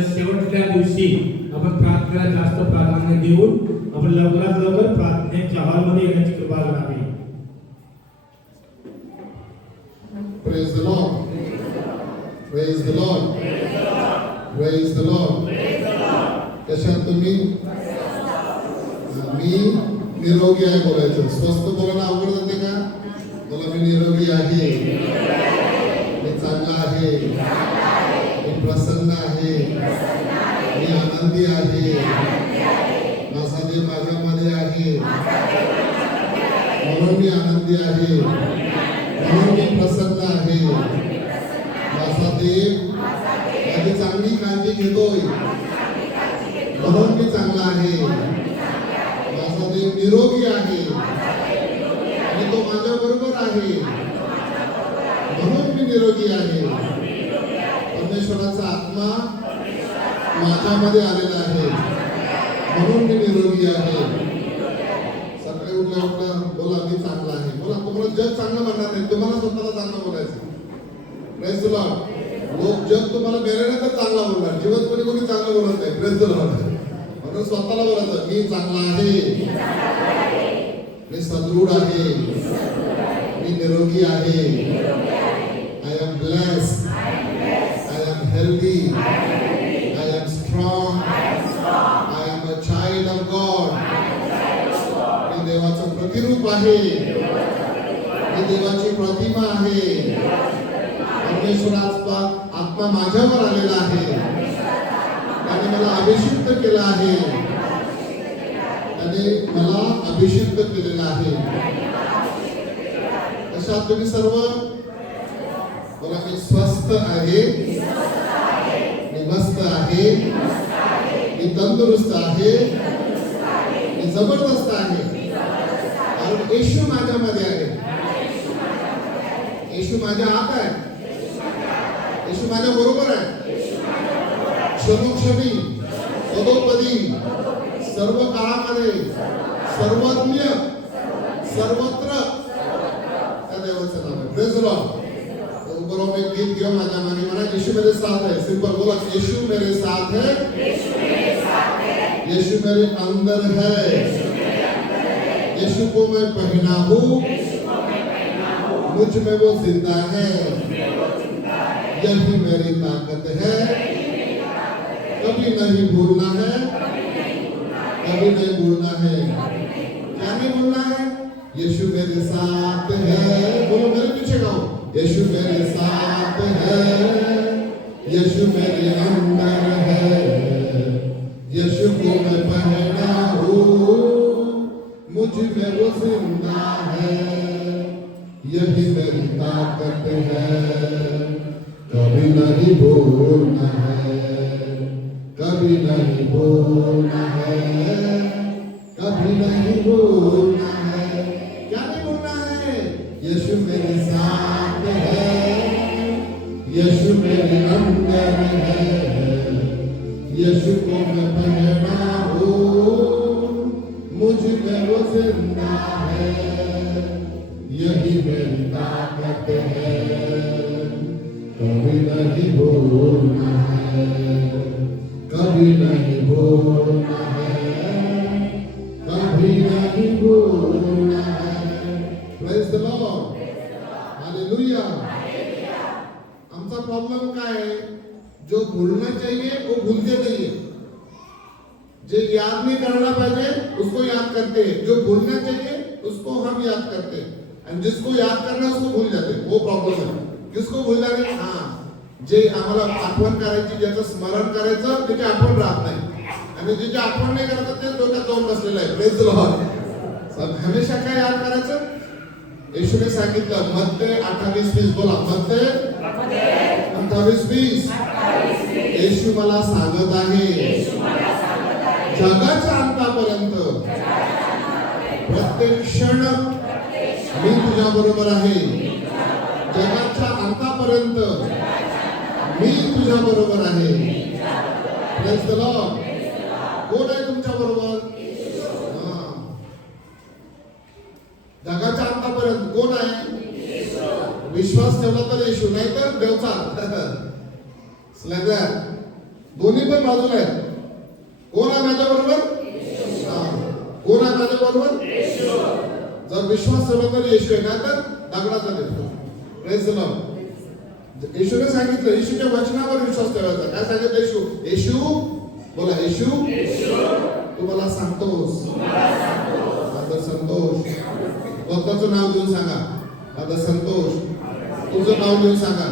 शेवटच्या दिवशी आपण प्रार्थनेला जास्त प्राधान्य देऊन आपण लवकरात लवकर प्रार्थनेच्या हॉलमध्ये येण्याची कृपा करावी. Praise the Lord. Praise the Lord. Praise the Lord. कशात तुम्ही? मी निरोगी आहे बोलायचं. स्वस्थ बोलायला आवड जाते का? बोला मी निरोगी आहे, मी चांगला आहे, मी प्रसन्न आहे, मी आनंदी आहे, माझा देव माझ्यामध्ये आहे म्हणून मी आनंदी आहे, म्हणून मी प्रसन्न आहे. माझा देव माझी चांगली काळजी घेतोय म्हणून मी चांगला आहे. माझा देव निरोगी आहे आणि तो माझ्या बरोबर आहे म्हणून मी निरोगी आहे. परमेश्वराचा आत्मा माझ्यामध्ये आलेला आहे म्हणून मी निरोगी आहे. सकाळी उठल्या बोला मी चांगला आहे. बोला तुम्हाला जग चांगलं म्हणणार नाही, तुम्हाला स्वतःला चांगलं बोलायचं. Praise the Lord. लोक जग तुम्हाला बेरेने तर चांगला बोलणार, जीवन कोणी चांगलं बोलत नाही. Praise the Lord. म्हणून स्वतःला बोलायचं मी चांगला आहे, मी सदृढ आहे, मी निरोगी आहे. I am blessed, I am healthy, I am strong, I am a child of God. मी देवाचं प्रतिरूप आहे, मी देवाची प्रतिमा आहे. परमेश्वराचा आत्मा माझ्यावर आलेला आहे, त्याने मला अभिषिक्त केलं आहे, त्याने मला अभिषिक्त केलेलं आहे. अशा तुम्ही सर्व बोला मी स्वस्थ आहे, मी मस्त आहे, मी तंदुरुस्त आहे, मी जबरदस्त आहे. कारण येशू माझ्यामध्ये आहे, येशू माझ्या आत आहे, येशू माझ्या बरोबर आहे. क्षणोक्षणी पदोपदी सर्व काळामध्ये सर्वज्ञ सर्वत्र त्या देवाचं नाव आहे. Praise the Lord. बरोबर एक गीत घेऊ माझ्या मागे म्हणा यीशु मेरे साथ है. सिंपल बोला यीशु मेरे साथ है, यीशु मेरे अंदर है, यीशु को मैं पहना हूँ, मुझ में वो जिंदा है, यही मेरी ताकत है. कभी नहीं भूलना है, कभी नहीं भूलना है. क्या नहीं भूलना है? यीशु मेरे साथ है. बोलो मेरे पीछे गाओ. यीशु मेरे साथ है, यीशु मेरे अंदर है, यीशु को मैं पहना हूँ, मुझ में वो जिंदा है, यही मेरी ताकत है. कभी नहीं भूलना है, कभी नहीं भूलना है, कभी नहीं भूलना है. क्या नहीं भूलना है? यीशु मेरे साथ है, यीशु मेरे अंदर है, यीशु को मैं पहना हूँ, मुझ में वो जिंदा है, यही मेरी ताकत है. कभी नहीं भूलना है, कभी नहीं भूलना है, कभी नहीं भूलना है. Praise the Lord. हालेलुया. आमचा प्रॉब्लेम काय है? जो भूलना चाहिए वो भूलते नहीं है. जो याद नहीं करना चाहिए उसको याद करते हैं, जो भूलना चाहिए उसको हम याद करते हैं, और जिसको याद करना है उसको भूल जाते हैं. वो प्रॉब्लेम है. किसको भूल जाणे? हाँ, जे आम्हाला आठवण करायची, ज्याचं स्मरण करायचं त्याची आठवण राहत नाही, आणि ज्याची आठवण नाही करायचं ते डोक्यात जाऊन बसलेलं आहे. Praise the Lord. हमेशा काय याद करायचं? येशूने सांगितलं मत्ते 28:20. बोला मत्ते 28:20. येशू मला सांगत आहे जगाच्या अंतापर्यंत प्रत्येक क्षण मी तुझ्या बरोबर आहे. जगाच्या अंतापर्यंत मी तुझ्या बरोबर आहे. Praise the Lord. कोण आहे तुमच्या बरोबर? जगाच्या अंतापर्यंत कोण आहे? विश्वास ठेवला तर येशू, नाही तर देवचा. दोन्ही पण बाजूला आहेत. कोण आहे माझ्या बरोबर? कोण आहे माझ्या बरोबर? जर विश्वास ठेवला तर येशू आहे, नाहीतर दगडाचा देव. Praise the Lord. येशूने सांगितलं, येशूच्या वचनावर विश्वास ठेवायचा. काय सांगितलं येशू? येशू बोला, येशू तुम्हाला सांगतोस माझा संतोष. स्वतःचं नाव घेऊन सांगा, माझा संतोष. तुझं नाव घेऊन सांगा,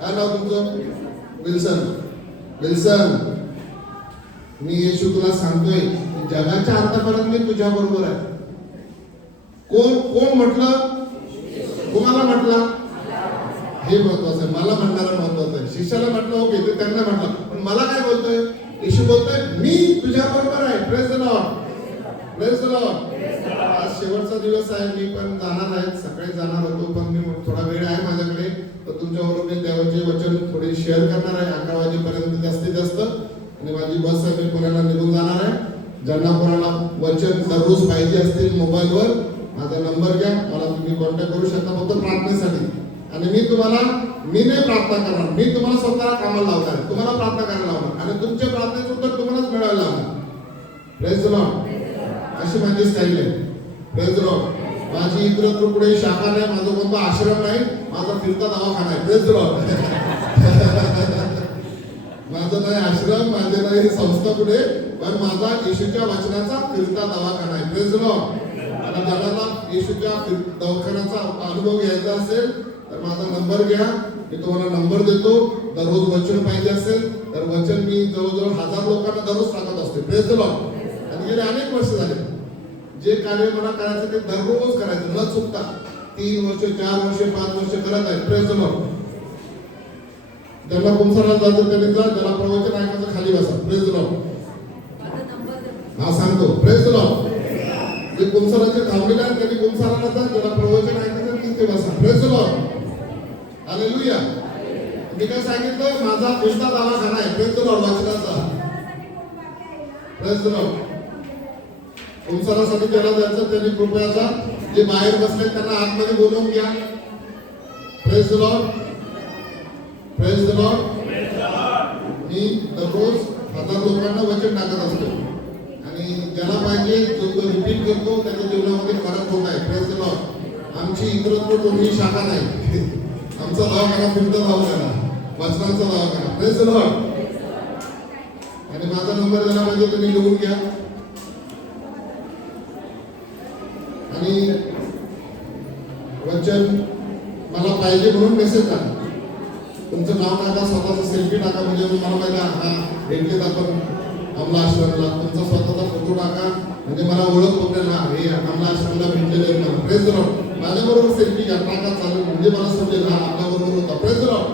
काय नाव तुमचं? विल्सन. विल्सन, मी येशू तुला सांगतोय जगाच्या अंतापर्यंत मी तुझ्या बरोबर आहे. कोण म्हटलं? तुम्हाला म्हटलं? हे महत्वाचं आहे. मला म्हणणारं महत्वाचं आहे. शिष्याला म्हटलं ओके, ते त्यांना म्हटलं, पण मला काय बोलतोय? येशू बोलतोय मी तुझ्या बरोबर आहे. Praise the Lord. Praise the Lord. आज शेवटचा दिवस आहे. मी पण जाणार आहे, सकाळी जाणार होतो, पण मी थोडा वेळ आहे माझ्याकडे, तर तुमच्याबरोबर मी देवाचे वचन थोडे शेअर करणार आहे 11 वाजेपर्यंत जास्तीत जास्त. आणि माझी बस आहे, मी पुण्याला निघून जाणार आहे. ज्यांना कोणाला वचन दररोज पाहिजे असतील मोबाईलवर, माझा नंबर घ्या, मला तुम्ही कॉन्टॅक्ट करू शकता फक्त प्रार्थनेसाठी. आणि मी नाही प्रार्थना करणार, मी तुम्हाला स्वतःला कामाला लावणार, तुम्हाला प्रार्थना करायला लावणार आणि तुमच्या प्रार्थनेचं उत्तर तुम्हालाच मिळायला लावणार. Praise the Lord. अशी माझी स्टाईल आहे. Praise the Lord. माझी इतर पुढे शाखा नाही, माझा कोणता आश्रम नाही, माझा फिरता दवाखाना आहे. Praise the Lord. माझं नाही आश्रम, माझे नाही संस्था पुढे, पण माझा येशूच्या वचनाचा फिरता दवाखाना आहे. Praise the Lord. आणि ज्याला येशूच्या दवाखान्याचा अनुभव घ्यायचा असेल तर माझा नंबर घ्या, मी तुम्हाला नंबर देतो. दररोज वचन पाहिजे असेल तर वचन मी जवळजवळ 1000 लोकांना दररोज सांगत असते. Praise the Lord. आणि गेले अनेक वर्ष झाले. जे कार्य मला करायचं ते दररोज करायचं न चुकता. 3 वर्ष 4 वर्ष 5 वर्ष करत आहे. Praise the Lord. ज्यांना कुंसाला जायचं त्यांनी जा, ज्याला प्रवचन ऐकायचं खाली बसा. Praise the Lord. हा सांगतो. Praise the Lord. जे कुंसालाचे थांबलेले आहेत त्यांनी कुंसाला जा, ज्याला प्रवचन ऐकायचं तिथे बसा. Praise the Lord. हालेलुया. मी काय सांगितलं? माझा फिरता दवाखाना आहे. Praise the Lord. वाचनाचा. Praise the Lord. कुंसालासाठी ज्याला जायचं त्यांनी कृपया जा. जे बाहेर बसले त्यांना आतमध्ये बोलवून घ्या. Praise the Lord. Praise the Lord. मी दररोज 1000 लोकांना वचन टाकत असतो आणि ज्याला पाहिजे तो रिपीट करतो, त्याच्या जीवनामध्ये फरक होत आहे. Praise the Lord. आमची इतरत्र कोणती शाखा नाही. आमचा दवाखाना फिरता दवाखाना, वचनांचा दवाखाना. Praise the Lord. आणि माझा नंबर ज्याला पाहिजे तुम्ही लिहून घ्या. आणि वचन मला पाहिजे म्हणून मेसेज टाका. तुमचं नाव टाका, स्वतःचा सेल्फी टाका, म्हणजे मला माहिती हा भेटलेत आपण अमला आश्रमला. तुमचा स्वतःचा फोटो टाका, म्हणजे मला ओळख होते ना, हे अमला आश्रमला भेटलेले आहेत मला. Praise the Lord. माझ्याबरोबर सेल्फी घ्या, टाका, चालेल, म्हणजे मला समजेल हा आपल्याबरोबर होता. Praise the Lord.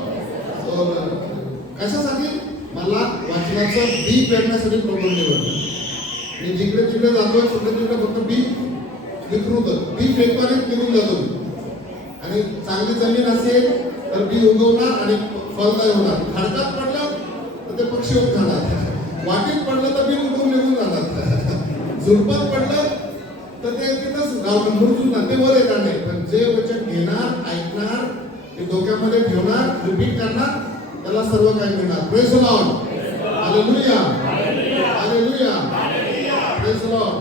कशासाठी? मला वाचनाचं बी पेरण्यासाठी प्रोग्राम निवडला. मी जिकडे तिकडे जातोय, तिकडे फक्त बी विकृत बी फेकवाने निघून जातो. आणि चांगली जमीन असेल तर बी उगवणार आणि फलदायी होणार. खडकात पडलं तर ते पक्षी होत खाणार, वाटीत पडलं तर बी उगवून निघून जाणार, झुडपात पडलं तर ते तिथंच मुरजून जाणार, ते वर येणार नाही. पण जे वचन घेणार, ऐकणार, ते डोक्यामध्ये ठेवणार, रिपीट करणार, त्याला सर्व काही मिळणार. Praise the Lord. Hallelujah. Hallelujah. Praise the Lord.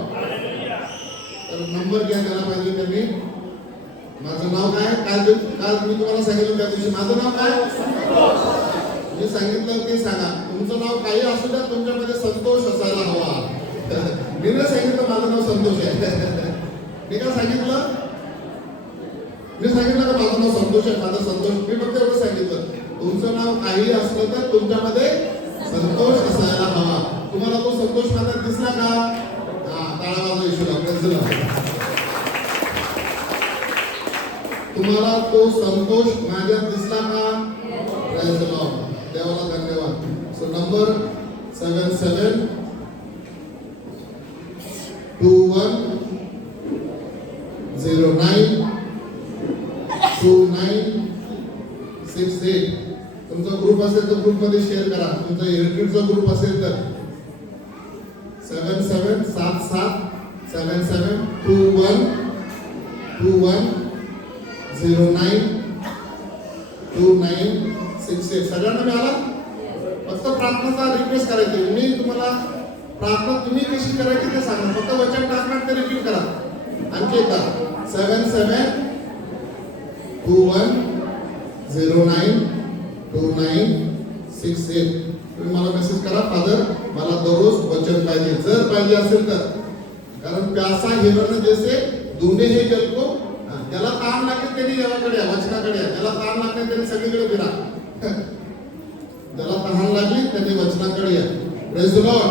तर नंबर घ्या ज्याला पाहिजे त्यांनी. माझं नाव काय? काल मी तुम्हाला सांगितलं त्या दिवशी. माझं नाव काय? मी सांगितलं ते सांगा. तुमचं नाव काही असू द्या, तुमच्यामध्ये संतोष असायला हवा. मी नाही सांगितलं माझं नाव संतोष आहे. मी काय सांगितलं? मी सांगितलं का माझं नाव संतोष आहे, माझं संतोष. मी फक्त एवढं सांगितलं, तुमचं नाव काही असलं तर तुमच्यामध्ये संतोष असायला हवा. तुम्हाला तो संतोष माझा दिसला का? टाळावाजा येशूला. Praise the Lord. तुम्हाला तो संतोष माझ्यात दिसला का? Praise the Lord. देवाला धन्यवाद. So number 77 21 09 29 68. तुमचा ग्रुप असेल तर ग्रुपमध्ये शेअर करा. तुमचा इलेक्ट्रिकचा ग्रुप असेल तर 77 21 09 29 68. सगळ्यांना मिळाला? फक्त प्रार्थनाचा रिक्वेस्ट करायची. मी तुम्हाला प्रार्थना तुम्ही कशी करायची ते सांगा. फक्त वचन टाकणार ते रिपीट करा. आणखी एकदा 7721092968. तुम्ही मला मेसेज करा, फादर मला दररोज वचन पाहिजे, जर पाहिजे असेल तर. कारण प्यासा हिरण जैसे ढूंढे हे जल को, ज्याला ताण लागेल त्यांनी देवाकडे या, वचनाकडे या. ज्याला ताण लागेल त्यांनी सगळीकडे फिरा. ज्याला तहान लागली त्यांनी वचनाकडे या. Praise the Lord,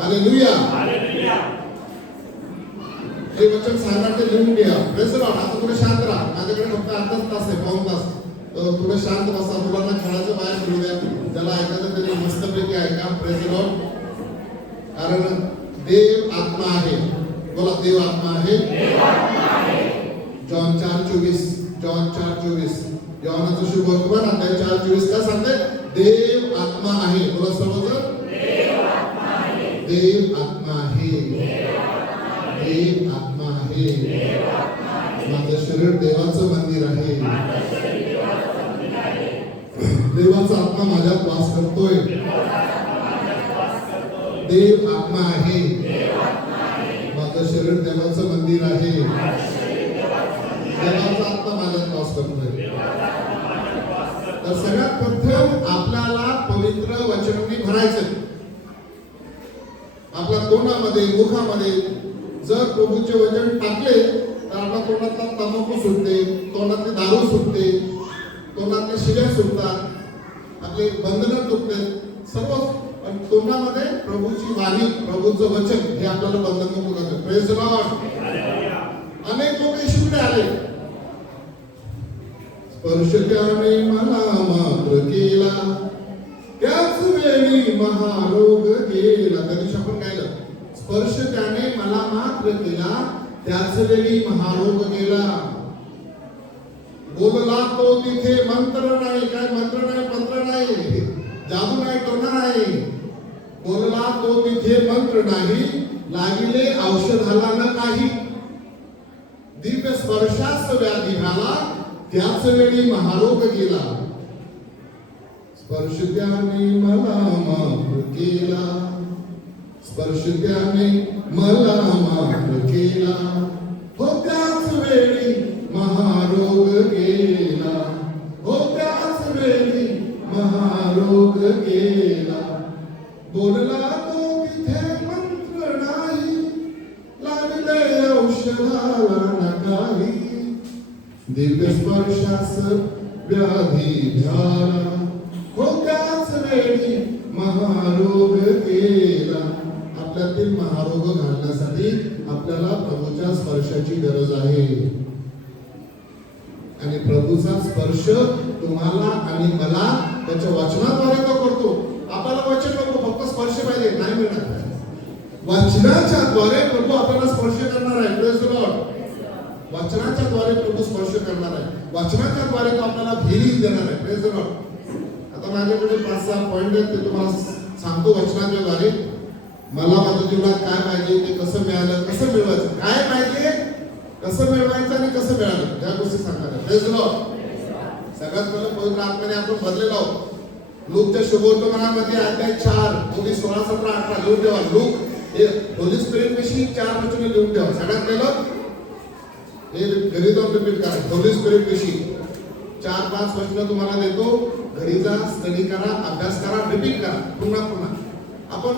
hallelujah. हे वचन सांगणार ते लिहून घ्या. Praise the Lord. आता थोडं शांत राहा. माझ्याकडे फक्त अर्धाच तास आहे, पाऊण तास. तर थोडं शांत बसा. मुलांना खेळायचं बाहेर खेळू द्या. ज्याला ऐकायचं त्यांनी मस्तपैकी ऐका. Praise the Lord. कारण देव आत्मा आहे. बोला, देव आत्मा आहे. जॉन 4:24. जॉन 4:24. योहानाचं शुभ वर्तमान अध्याय 4:24 काय सांगते? देव आत्मा आहे. बोला सर्वजण, देव आत्मा आहे. देव आत्मा आहे. देव आत्मा आहे. माझं शरीर देवाचं मंदिर आहे. देवाचा आत्मा माझ्यात वास करतोय. देव आत्मा आहे. माझं शरीर देवाचं मंदिर आहे. देवाचा आत्मा माझ्यात वास करतोय. तर सगळ्यात प्रथम आपल्याला पवित्र वचनांनी भरायचं. आपल्या तोंडामध्ये, मुखामध्ये जर प्रभूचे वचन टाकले तर आपल्या तोंडातला तंबाखू सुटते, तोंडातली दारू सुटते, तोंडातल्या शिव्या सुटतात, आपले बंधनं तुटते, सर्व. पण तोंडामध्ये प्रभूची वाणी, प्रभूचं वचन हे आपल्याला बंधन मुक्त करते. Praise the Lord. अनेक लोक येशूकडे आले. स्पर्श त्याने मला मात्र केला, त्याच वेळी महारोग गेला. त्या दिवशी आपण गायलं, स्पर्श त्याने मला मात्र केला, त्याच वेळी महारोग गेला. बोलला तो तिथे मंत्र नाही. काय मंत्र नाही? मंत्र नाही, जादू नाही, टोना नाही. बोलला तो तिथे मंत्र नाही, लागिले औषधाला न काही. दिव्य स्पर्शास व्याधी झाला, त्याच वेळी महारोग गेला. स्पर्श त्याने मला माफ केला, स्पर्श त्याने मला माफ केला, हो त्याच वेळी महारोग गेला, हो त्याच वेळी महारोग गेला. बोलला तो तिथे मंत्र नाही, लागले औषधाला न काही. दिव्य स्पर्शास व्याधी झाला, हो त्याच वेळी महारोग गेला. आपल्यातील महारोग घालण्यासाठी आपल्याला प्रभूच्या स्पर्शाची गरज आहे. आणि प्रभूचा स्पर्श तुम्हाला आणि मला त्याच्या वचनाद्वारे तो करतो. आपल्याला वचन नको, फक्त स्पर्श पाहिजे, नाही मिळणार. वचनाच्या द्वारे प्रभू आपल्याला स्पर्श करणार आहे. Praise the Lord. वचनाच्या द्वारे प्रभू स्पर्श करणार आहे. वचनाच्या द्वारे तो आपल्याला फिलिंग देणार आहे. Praise the Lord. आता माझ्याकडे 5-6 पॉइंट आहेत, ते तुम्हाला सांगतो वचनाच्या द्वारे. मला माझ्या जीवनात काय पाहिजे, ते कसं मिळालं, कसं मिळवायचं, काय पाहिजे, कसं मिळवायचं आणि कसं मिळालं, या गोष्टी सांगणार आहे. Praise the Lord. सगळ्यात पहिलं पवित्र आत्म्याने आपण भरलेलो आहोत. लूकच्या शुभवर्तमानामध्ये अध्याय 4 16 17 18 लिहून ठेवा. लूक हे होली स्पिरिट विषयी 4 वचने लिहून ठेवा. सगळ्यात पहिलं हे घरी जाऊन रिपीट करा. होली स्पिरिट विषयी 4-5 वचनं तुम्हाला देतो. घरी जा, स्टडी करा, अभ्यास करा, रिपीट करा, पुन्हा पुन्हा. आपण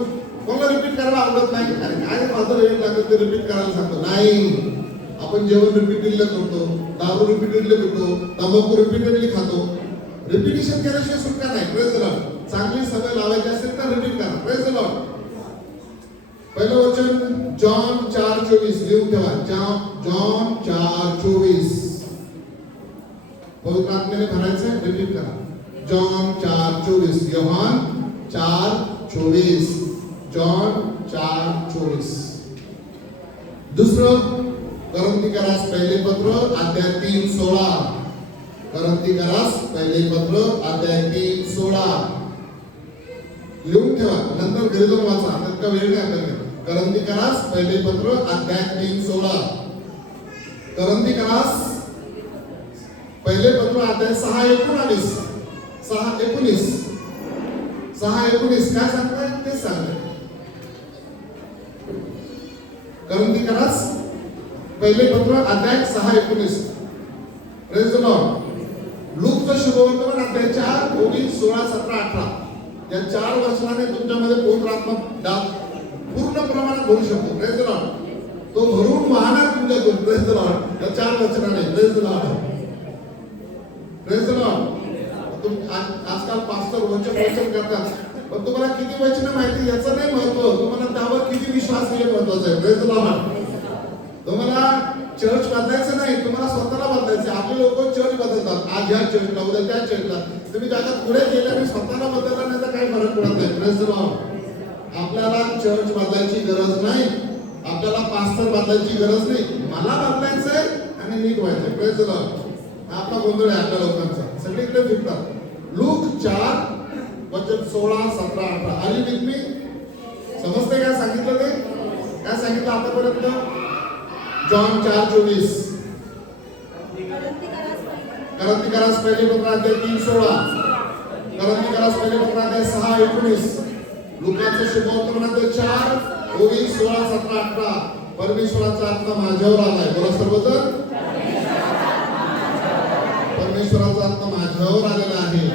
कोणाला रिपीट करायला आवडत नाही. अरे काय फादर वेळ लागत ते रिपीट करायला सांगतो, नाही. आपण जेवण रिपीटेडली करतो, दारू रिपीटेडली पितो, तंबाखू रिपीटेडली खातो. रिपीटेशन केल्याशिवाय सुटका नाही. Praise the Lord. चांगली सवय लावायची असेल तर रिपीट करा. Praise the Lord. पहिलं वचन जॉन 4:24 लिहून ठेवा. जॉन 4:24 पवित्र आत्म्याने भरायचं, रिपीट करा. जॉन 4:24. योहान 4:24. जॉन 4:24. दुसरं करंथीकरास पहिले पत्र अध्याय 3:16. करंथीकरास पहिले पत्र अध्याय 3:16 लिहून ठेवा. नंतर घरी जाऊन वाचा, त्यात वेळ नाही आपल्याकडे. करंथीकरास पहिले पत्र अध्याय 3:16. करंथीकरास पहिले पत्र अध्याय 6:19. 6:19 6:19 काय सांगताय तेच सांगताय. करंथीकरास पहिले पत्र अध्याय 6:19. Praise the Lord. लूकचं शुभवर्तमान अध्याय 4 19 16 17 18 या 4 वचनाने तुमच्यामध्ये पवित्र आत्मा पूर्ण प्रमाणात भरू शकतो. Praise the Lord. तो भरून वाहणार तुमच्यातून. Praise the Lord. या 4 वचनाने. Praise the Lord. Praise the Lord. आजकाल पास्टर वचन करतात, पण तुम्हाला किती वचन माहिती याचं नाही महत्व, तुम्हाला त्यावर किती विश्वास हे महत्वाचं आहे. Praise the Lord. तुम्हाला चर्च बदलायचं नाही, तुम्हाला स्वतःला बदलायचं. आपले लोक चर्च बदलतात, आज ह्या चर्चला उद्या त्या चर्चला. तुम्ही जगात पुढे गेल्याने स्वतःला बदलला नाही तर काही फरक पडत नाही. Praise the Lord. आपल्याला चर्च बदलायची गरज नाही, आपल्याला पास्टर बदलायची गरज नाही. मला बदलायचंय आणि नीट व्हायचंय. Praise the Lord. आपला गोंधळ आहे आपल्या लोकांचा, सगळीकडे फिरतात. लूक 4 वचन 16 17 18. आली विथ मी? समजते काय सांगितलं ते? काय सांगितलं आतापर्यंत? जॉन 4:24. करंथीकरास पहिले पत्र अध्याय 3:16. करंथीकरास पहिले पत्र अध्याय 6:19. लूकाचं शुभवर्तमान अध्याय 4 19 16 17 18. परमेश्वराचा आत्मा माझ्यावर आलाय. बोला सर्वजण. परमेश्वराचा आत्मा माझ्यावर आलेला आहे.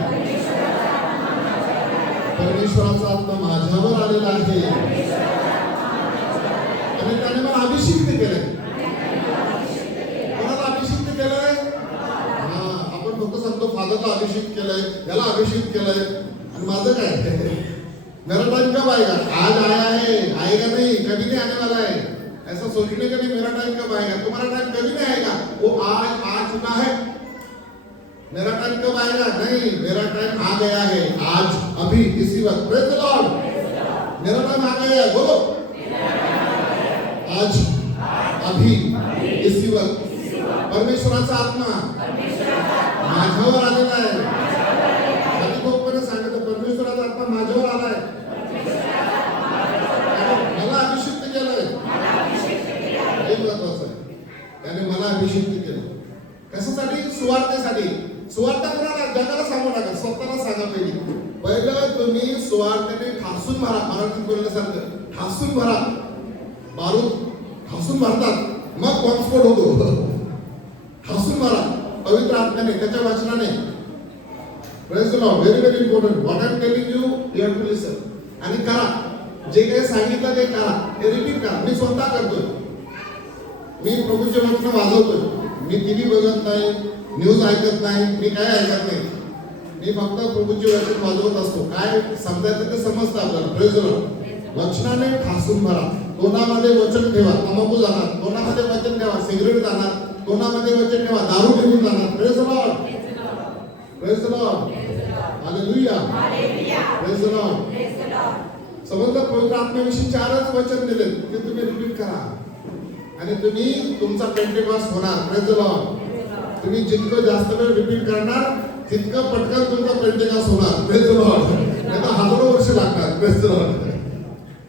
परमेश्वराचा आत्मा माझ्यावर आलेला आहे आणि त्याने मला अभिषिक्त केलंय. कोणाला अभिषिक्त केलंय? आपण फक्त सांगतो फादरला अभिषेक केलंय, याला अभिषेक केलंय. आणि माझं काय? मेरा टाइम कब आएगा? आज आया है, आएगा नहीं, कभी नहीं आने वाला है. ऐसा सोचने का नहीं मेरा टाइम कब आएगा. तुम्हारा टाइम कभी नहीं आएगा, वो आज आ चुका है. मेरा टाइम कब आएगा? नहीं, मेरा टाइम आ गया है, आज अभी इसी वक्त. Praise the Lord. मेरा टाइम आ गया है. बोलो. आज अभी इसी वक्त परमेश्वराचा आत्मा माझ्यावर आलेला आहे. अधिकोपणे सांगतो परमेश्वराचा आत्मा माझ्यावर आलाय. मला अभिषिक्त केलंय. हे महत्वाचं आहे. त्याने मला अभिषिक्त केलं. कशासाठी? सुवार्तेसाठी. सुवार्ता कोणाला? जगाला सांगू नका, स्वतःला सांगा. पहिलं तुम्ही सुवार्तेने ठासून भरा. मराठीत बोलण्यासारखं ठासून भरा. बारूद ठासून भरतात, मग बॉम्बस्फोट होतो. ठासून भरा पवित्र आत्म्याने, त्याच्या वचनाने. Praise the Lord. Very very important. What I am telling you, you have to listen. आणि करा. जे काही सांगितलं ते करा, ते रिपीट करा. मी स्वतः करतोय. मी प्रभूचे वचन वाजवतोय. मी टीव्ही बघत नाही, न्यूज ऐकत नाही, मी काय ऐकत नाही. मी फक्त प्रभूचे वचन वाजवत असतो. काय समजायचं ते समजतं आपल्याला. Praise the Lord. वचनाने ठासून भरा. तोंडामध्ये वचन ठेवा, तंबाखू जाणार. तोंडामध्ये वचन ठेवा, सिगरेट जाणार. तोंडामध्ये वचन ठेवा, दारू निघून जाणार. Praise the Lord. Praise the Lord. Hallelujah. Praise the Lord. समजलं. पवित्र आत्म्याविषयी 4च वचन दिले, ते तुम्ही रिपीट करा आणि तुम्ही तुमचा पेंटेकॉस्ट होणार. Praise the Lord. तुम्ही जितकं जास्त वेळ रिपीट करणार तितकं पटकन तुमचा पेंटेकॉस्ट होणार. Praise the Lord. नाही तर हजारो वर्ष लागतात. Praise the Lord.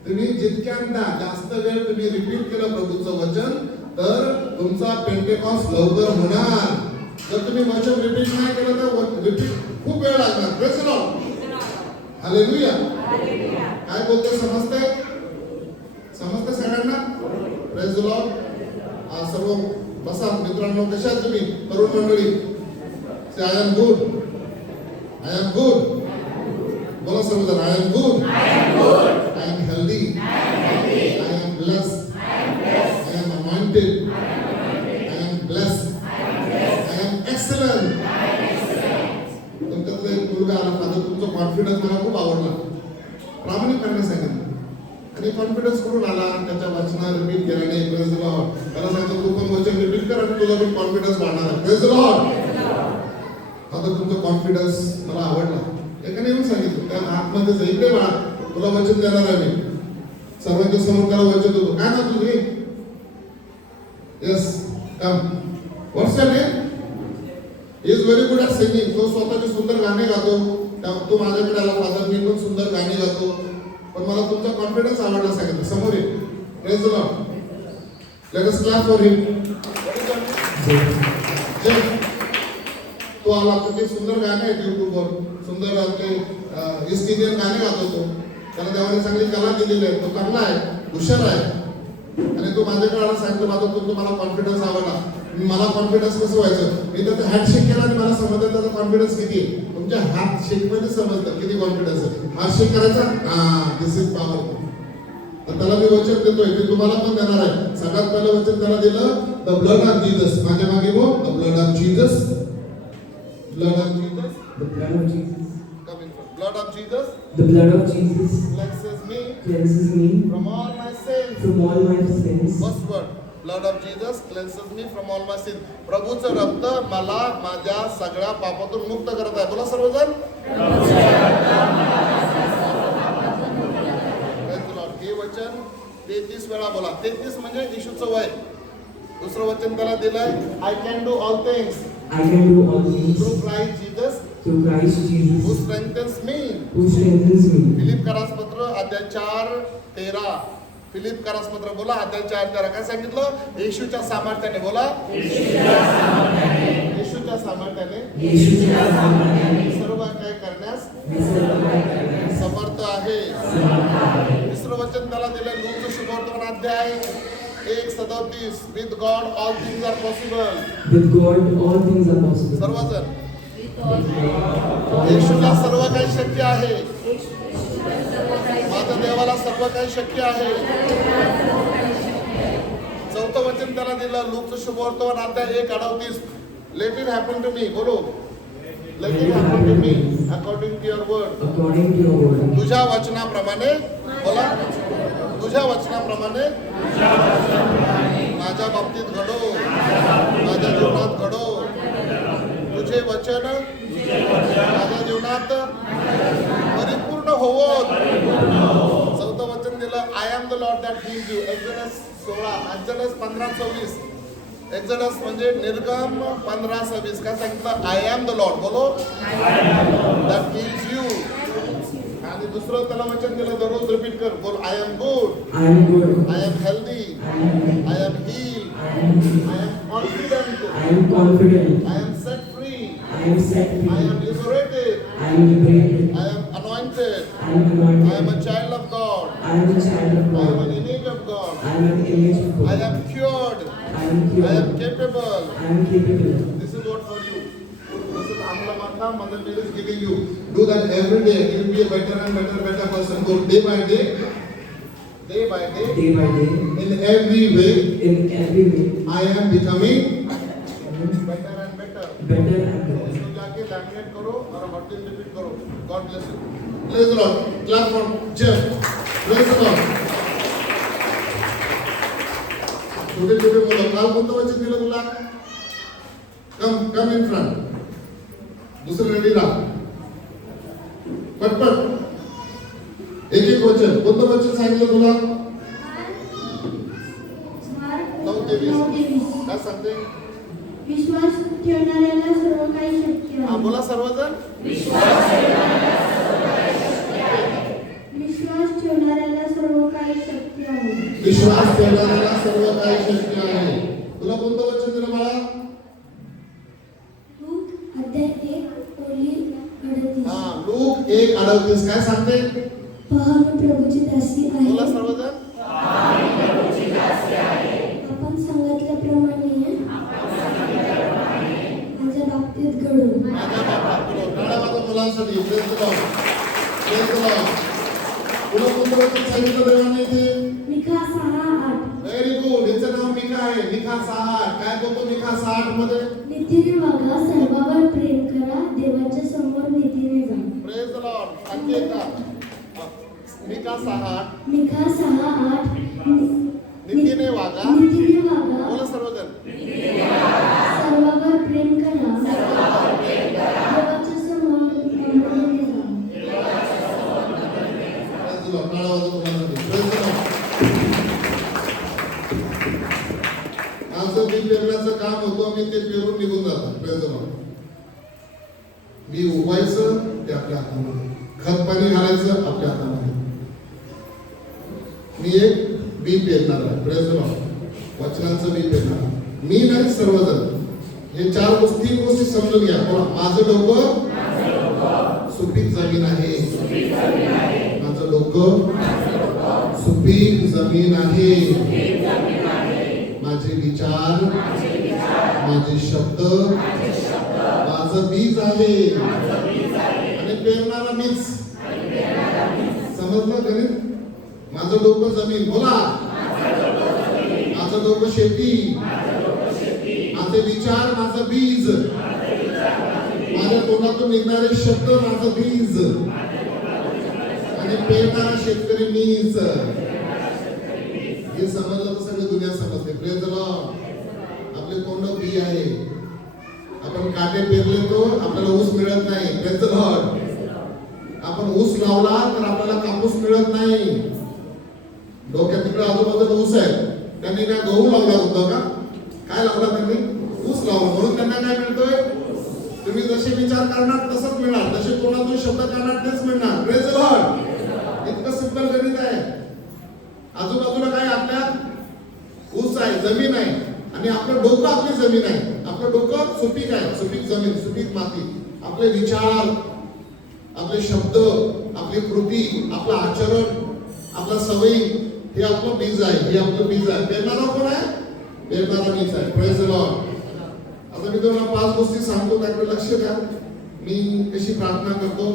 तुम्ही जितक्यांदा जास्त वेळ तुम्ही रिपीट केलं प्रभूचं वचन, तर तुमचा पेंटेकॉस्ट लवकर होणार. जर तुम्ही वचन रिपीट नाही केलं तर रिपीट खूप वेळ लागणार. Praise the Lord. हालेलुया. काय बोलते? समजते? समजते सगळ्यांना? Praise the Lord. सर्व बसा मित्रांनो. कशा आहात तुम्ही तरुण मंडळी? Say I am good. I am good. बोला सर्वजण. I am good. I am healthy. I am blessed. I am anointed. I am blessed. I am excellent. तुमच्यातला एक मुलगा आला, फादर तुमचा कॉन्फिडन्स मला खूप आवडला. प्रामाणिकपणे सांगितलं. आणि कॉन्फिडन्स करून आला, त्याच्या वचना रिपीट केल्याने. Praise the Lord. त्याला सांगितलं तू पण वचन रिपीट कर आणि तुझा पण कॉन्फिडन्स वाढणार आहे. Praise the Lord. फादर तुमचा कॉन्फिडन्स मला आवडला. एकाने येऊन सांगितलं त्या आतमध्ये इकडे बाळा, तुला वचन देणार आहे मी. सर्वांच्या समोर त्याला वचन देतो. काय ना तुझी? Yes come. What's your name? Is very good at singing. तो स्वतःचे सुंदर गाणे गातो. तो माझ्याकडे आला, फादर मी पण सुंदर गाणी गातो, पण मला तुमचा कॉन्फिडन्स आवडला. सांगितलं समोर ये. Praise the Lord. Let us clap for him. तो तो आला तर ते सुंदर गाणे आहेत युट्यूबवर, सुंदर आपले ईस्ट इंडियन गाणे गातो तो. त्याला देवाने चांगली कला दिलेली आहे, तो चांगला आहे, हुशार आहे. आणि तो माझ्याकडे आला, सांगितलं माझा तुम्हाला कॉन्फिडन्स आवडला. मला कॉन्फिडन्स कसं व्हायचं, मी त्याचा हॅट शेक केला आणि मला समजलं त्याचा कॉन्फिडन्स किती आहे. तुमच्या हात शेक मध्ये समजतं किती कॉन्फिडन्स आहे. हात शेक करायचा, दिस इज पॉवरफुल. तर त्याला मी वचन देतोय, ते तुम्हाला पण देणार आहे. सगळ्यात पहिलं वचन त्याला दिलं, द ब्लड ऑफ जीसस. माझ्या मागे बोल, the blood of Jesus. Blood of Jesus. The blood of Jesus. Come in front. Blood of Jesus The blood of Jesus cleanses me cleanses me from all my sins. from all my sins. First word, blood of Jesus cleanses me from all my sins. प्रभूचं रक्त मला माझ्या सगळ्या पापातून मुक्त करत आहे. बोला सर्वजण. हे वचन 33 वेळा बोला. 33 म्हणजे येशूचं वय. दुसरं वचन त्याला दिलंय, I can do all things I can do all things through Christ Jesus through Christ who Jesus strengthens me. who strengthens me. फिलिप करासपत्र अध्याय 4:13. फिलिप करासपत्र बोला अध्याय 4:13. काय सांगितलं? येशूच्या सामर्थ्याने. बोला येशूच्या सामर्थ्याने येशूच्या नावाने सर्व काय करण्यास मी सर्व काही करण्यास समर्थ आहे. समर्थ आहे. तिसरं वचन त्याला दिलं, लूक शुभवर्तमान अध्याय 1:37. With God all things are possible. With God all things are possible. सर्वजण. येशूला सर्व काही शक्य आहे. माझ्या देवाला सर्व काही शक्य आहे. चौथं वचन त्याला दिलं, लूक शुभवर्तमान अध्याय 1:38. Let it happen to me. बोलो, let it happen to me according to your word. According to your word. तुझ्या वचनाप्रमाणे. बोला, तुझ्या वचनाप्रमाणे माझ्या बाबतीत घडो, माझ्या जीवनात घडो. तुझे वचन माझ्या जीवनात परिपूर्ण होवोत. चौथं वचन दिलं, I am the Lord that heals you. Exodus 16, Exodus 15:26. Exodus म्हणजे निर्गम 15:26. काय सांगितलं? I am the Lord. बोलो, दॅट हील्स यू. आणि दुसरं त्याला वचन दिलं, दररोज रिपीट कर. बोल, I am good, I am good. I am healthy, I am healthy. I am heal, I am healed. I am confident, I am confident. I am set free, I am set free. I am liberated, I am liberated. I am anointed, I am I am anointed. a child of God, I am a child of I am God. an image of God, I am an image of I God. am cured, I am I am cured. capable. I am capable. This is what for you. This is Amlamata, Mother Mary is giving you. Do that every day. You will be a better and better person. Go day by day, day by day, Day by day, in every way. in every way, I am becoming better and better. better and better. इसको जाके laminate करो और hot दिन repeat करो. God bless you. Praise the Lord. Clap for Jeff. Praise the Lord. छोटे छोटे मुलं, काल कोणतं वचन दिलं तुला? कम इन फ्रंट. दुसरं रेडी राहा. पटपट. एक वचन. कोणतं वचन सांगितलं तुला? 9:23. काय सांगते? विश्वास ठेवणाऱ्याला सर्व काही शक्य हा, आहे. बोला सर्वजण. विश्वास ठेवणाऱ्याला सर्व काही शक्य आहे. विश्वास ठेवणाऱ्याला सर्व काही शक्य आहे. तुला कोणतं वचन दिलं बाळा? लूक अध्याय 1:38. हा, लूक 1:38. काय सांगते? पहा मी प्रभूची दासी बोला आहे. सर्वजण. आपण सांगितल्याप्रमाणे माझ्या बाबतीत घडू. माझ्या बापात बोलो. टाळ्या वाजवा मुलांसाठी. Praise the Lord. Praise the Lord. तुला कोणतं वचन सांगितलं देवाने इथे? मिका 6:8. Very good. याचं नाव मिका आहे. मिका 6:8. काय बोलतो मिका 6:8 मध्ये? नीतीने वागा, सर्वांवर प्रेम करा, देवाच्या समोर नीतीने जा. Praise the Lord. आणखी एकदा. मिका 6:8. मिका 6:8. नीतीने वागा. नीतीने वागा, बोला सर्वजण. सर्वांवर प्रेम करा, देवाच्या समोर नम्रतेने जा. Praise the Lord. टाळ्या वाजवा मुलांसाठी. Praise the Lord. आमचं बी पेरण्याचं काम होतं, आम्ही ते पेरून निघून जातो. Praise the Lord. बी उगवायचं ते आपल्या हातामध्ये, खत पाणी घालायचं आपल्या हातामध्ये. मी एक बी पेरणार आहे. Praise the Lord. वचनांचं बी पेरणार. मी नाही सर्वजण. हे तीन गोष्टी समजून घ्या. बोला, माझं डोकं सुपीक जमीन आहे. माझं डोकं सुपीक जमीन आहे. माझे विचार, माझे शब्द, माझं बीज आहे आणि पेरणारा मीच. समजलं गणित? माझं डोकं जमीन. बोला, माझं डोकं शेती, माझे विचार माझं बीज, माझ्या तोंडातून निघणारे शब्द माझं बीज आणि पेरणारा शेतकरी मीच. हे समजलं तर सगळं दुनिया समजते. Praise the Lord. आपले तोंड बी आहे. आपण काटे पेरले तो आपल्याला ऊस मिळत नाही. Praise the Lord. आपण ऊस लावला तर आपल्याला कापूस मिळत नाही. डोक्यात तिकडे आजूबाजूला ऊस आहे. त्यांनी काय गहू लावला होता का? काय लावला त्यांनी? ऊस लावला. म्हणून त्यांना काय मिळतोय? तुम्ही जसे विचार करणार तसंच मिळणार, जसे तोंडातून शब्द करणार तेच मिळणार. Praise the Lord. इतकं सिंपल गणित आहे. आजूबाजूला काय आपल्या ऊस आहे, जमीन आहे आणि आपलं डोकं आपली जमीन आहे. आपलं डोकं सुपीक आहे, सुपीक जमीन, सुपीक माती. आपले विचार, आपले शब्द, आपली कृती, आपलं आचरण, आपला सवयी हे आपलं बीज आहे. हे आपलं बीज आहे. पेरणारा कोण आहे? पेरणारा बीज आहे. Praise the Lord. आता मी तुम्हाला 5 गोष्टी सांगतो, त्याकडे लक्ष द्या. मी कशी प्रार्थना करतो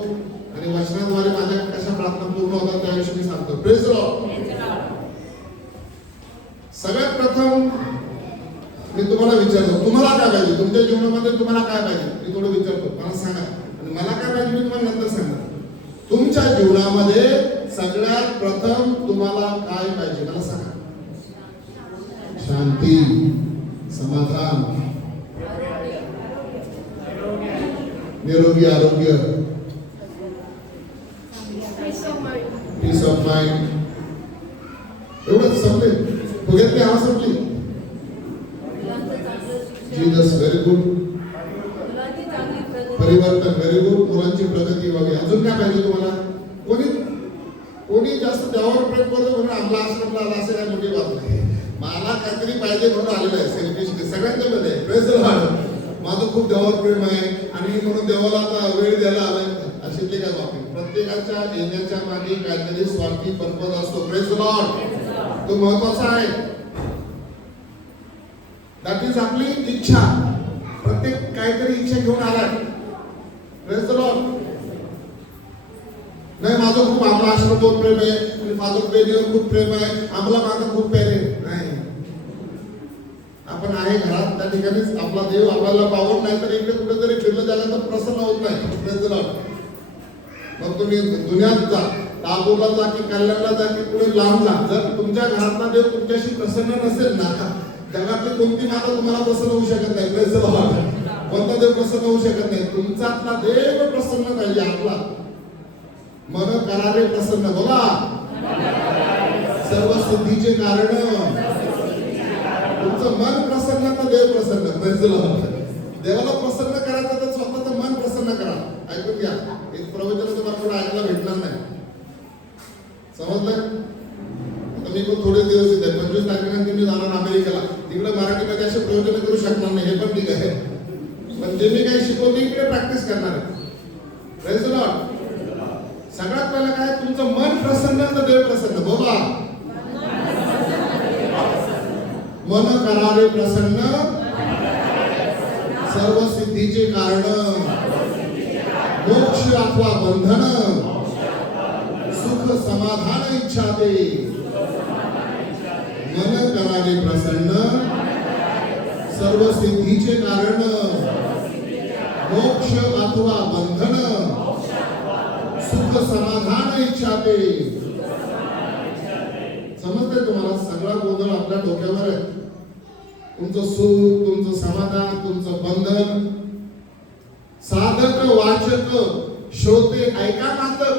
आणि वचनाद्वारे माझ्या कशा प्रार्थना पूर्ण होतात त्याविषयी मी सांगतो. Praise the Lord. सगळ्यात प्रथम मी तुम्हाला विचारतो, तुम्हाला काय पाहिजे? तुमच्या जीवनामध्ये तुम्हाला काय पाहिजे? मी थोडं विचारतो, मला सांगा. आणि मला काय पाहिजे मी तुम्हाला नंतर सांगा. तुमच्या जीवनामध्ये सगळ्यात प्रथम तुम्हाला काय पाहिजे मला सांगा. शांती, समाधान, निरोगी आरोग्य, पीस ऑफ माइंड. एवढंच संपले. फुग्यातली हवा संपली. Jesus very good. परिवर्तन व्हेरी गुड. मुलांची प्रगती वगैरे. अजून काय पाहिजे तुम्हाला? कोणी जास्त देवावर प्रेम करतो म्हणून आम्हाला आश्रमला आला असेल काय मोठी बात नाही. मला काहीतरी पाहिजे म्हणून आलेलं आहे. सेल्फिश सगळ्यांच्या मध्ये. Praise the Lord. माझं खूप देवावर प्रेम आहे आणि म्हणून देवाला आता वेळ द्यायला आलाय अशी काय बाबी. प्रत्येकाच्या येण्याच्या मागे काहीतरी स्वार्थी पर्पज असतो. Praise the Lord. तो महत्वाचा आहे. दॅट इज आपली इच्छा. प्रत्येक काहीतरी इच्छा घेऊन आलाय. Praise the Lord. नाही माझं खूप आम्हाला आश्रमावर प्रेम आहे आणि फादर बेनीवर खूप प्रेम आहे, आम्हाला माझं खूप प्रेम आहे. नाही, आपण आहे घरात त्या ठिकाणीच आपला देव आपल्याला पावत नाही तर इकडे कुठे जरी फिरलं त्याला तर प्रसन्न होत नाही. Praise the Lord. मग तुम्ही दुनियात जा, ताबूला जा की कल्याणला जा की पुढे लांब जा, जर तुमच्या घरातला देव तुमच्याशी प्रसन्न नसेल ना, जगातली कोणती माता तुम्हाला प्रसन्न होऊ शकत नाही. Praise the Lord. कोणता देव प्रसन्न होऊ शकत नाही. तुमचातला देव प्रसन्न पाहिजे. आपला मन करारे प्रसन्न. बोला, सर्व सिद्धीचे कारण. तुमचं मन प्रसन्न तर देव प्रसन्न. Praise the Lord. देवाला प्रसन्न करायचं तर स्वतःचं मन प्रसन्न करा. ऐकून घ्या, एक प्रवचन तुम्हाला पुढे ऐकायला भेटणार नाही. समजलं? आता मी पण थोडे दिवस येते, 25 तारखेनंतर मी जाणार अमेरिकेला. तिकडे मराठीमध्ये असे प्रवचन करू शकणार नाही, हे पण ठीक आहे. पण जे मी काही शिकवते इकडे प्रॅक्टिस करणार आहे. Praise the Lord. सगळ्यात पहिलं काय? तुमचं मन प्रसन्न तर देव प्रसन्न. बोला, मन करारे प्रसन्न, सर्व सिद्धीचे कारण, मोक्ष अथवा बंधन, सुख समाधान इच्छा ते. मन करारे प्रसन्न, सर्व सिद्धीचे कारण, मोक्ष अथवा बंधन, सुख समाधान इच्छा ते. समजते तुम्हाला? सगळा गोंधळ आपल्या डोक्यावर आहे. तुमचं सुख, तुमचं समाधान, तुमचं बंधन. साधक वाचक श्रोते ऐका मात्र.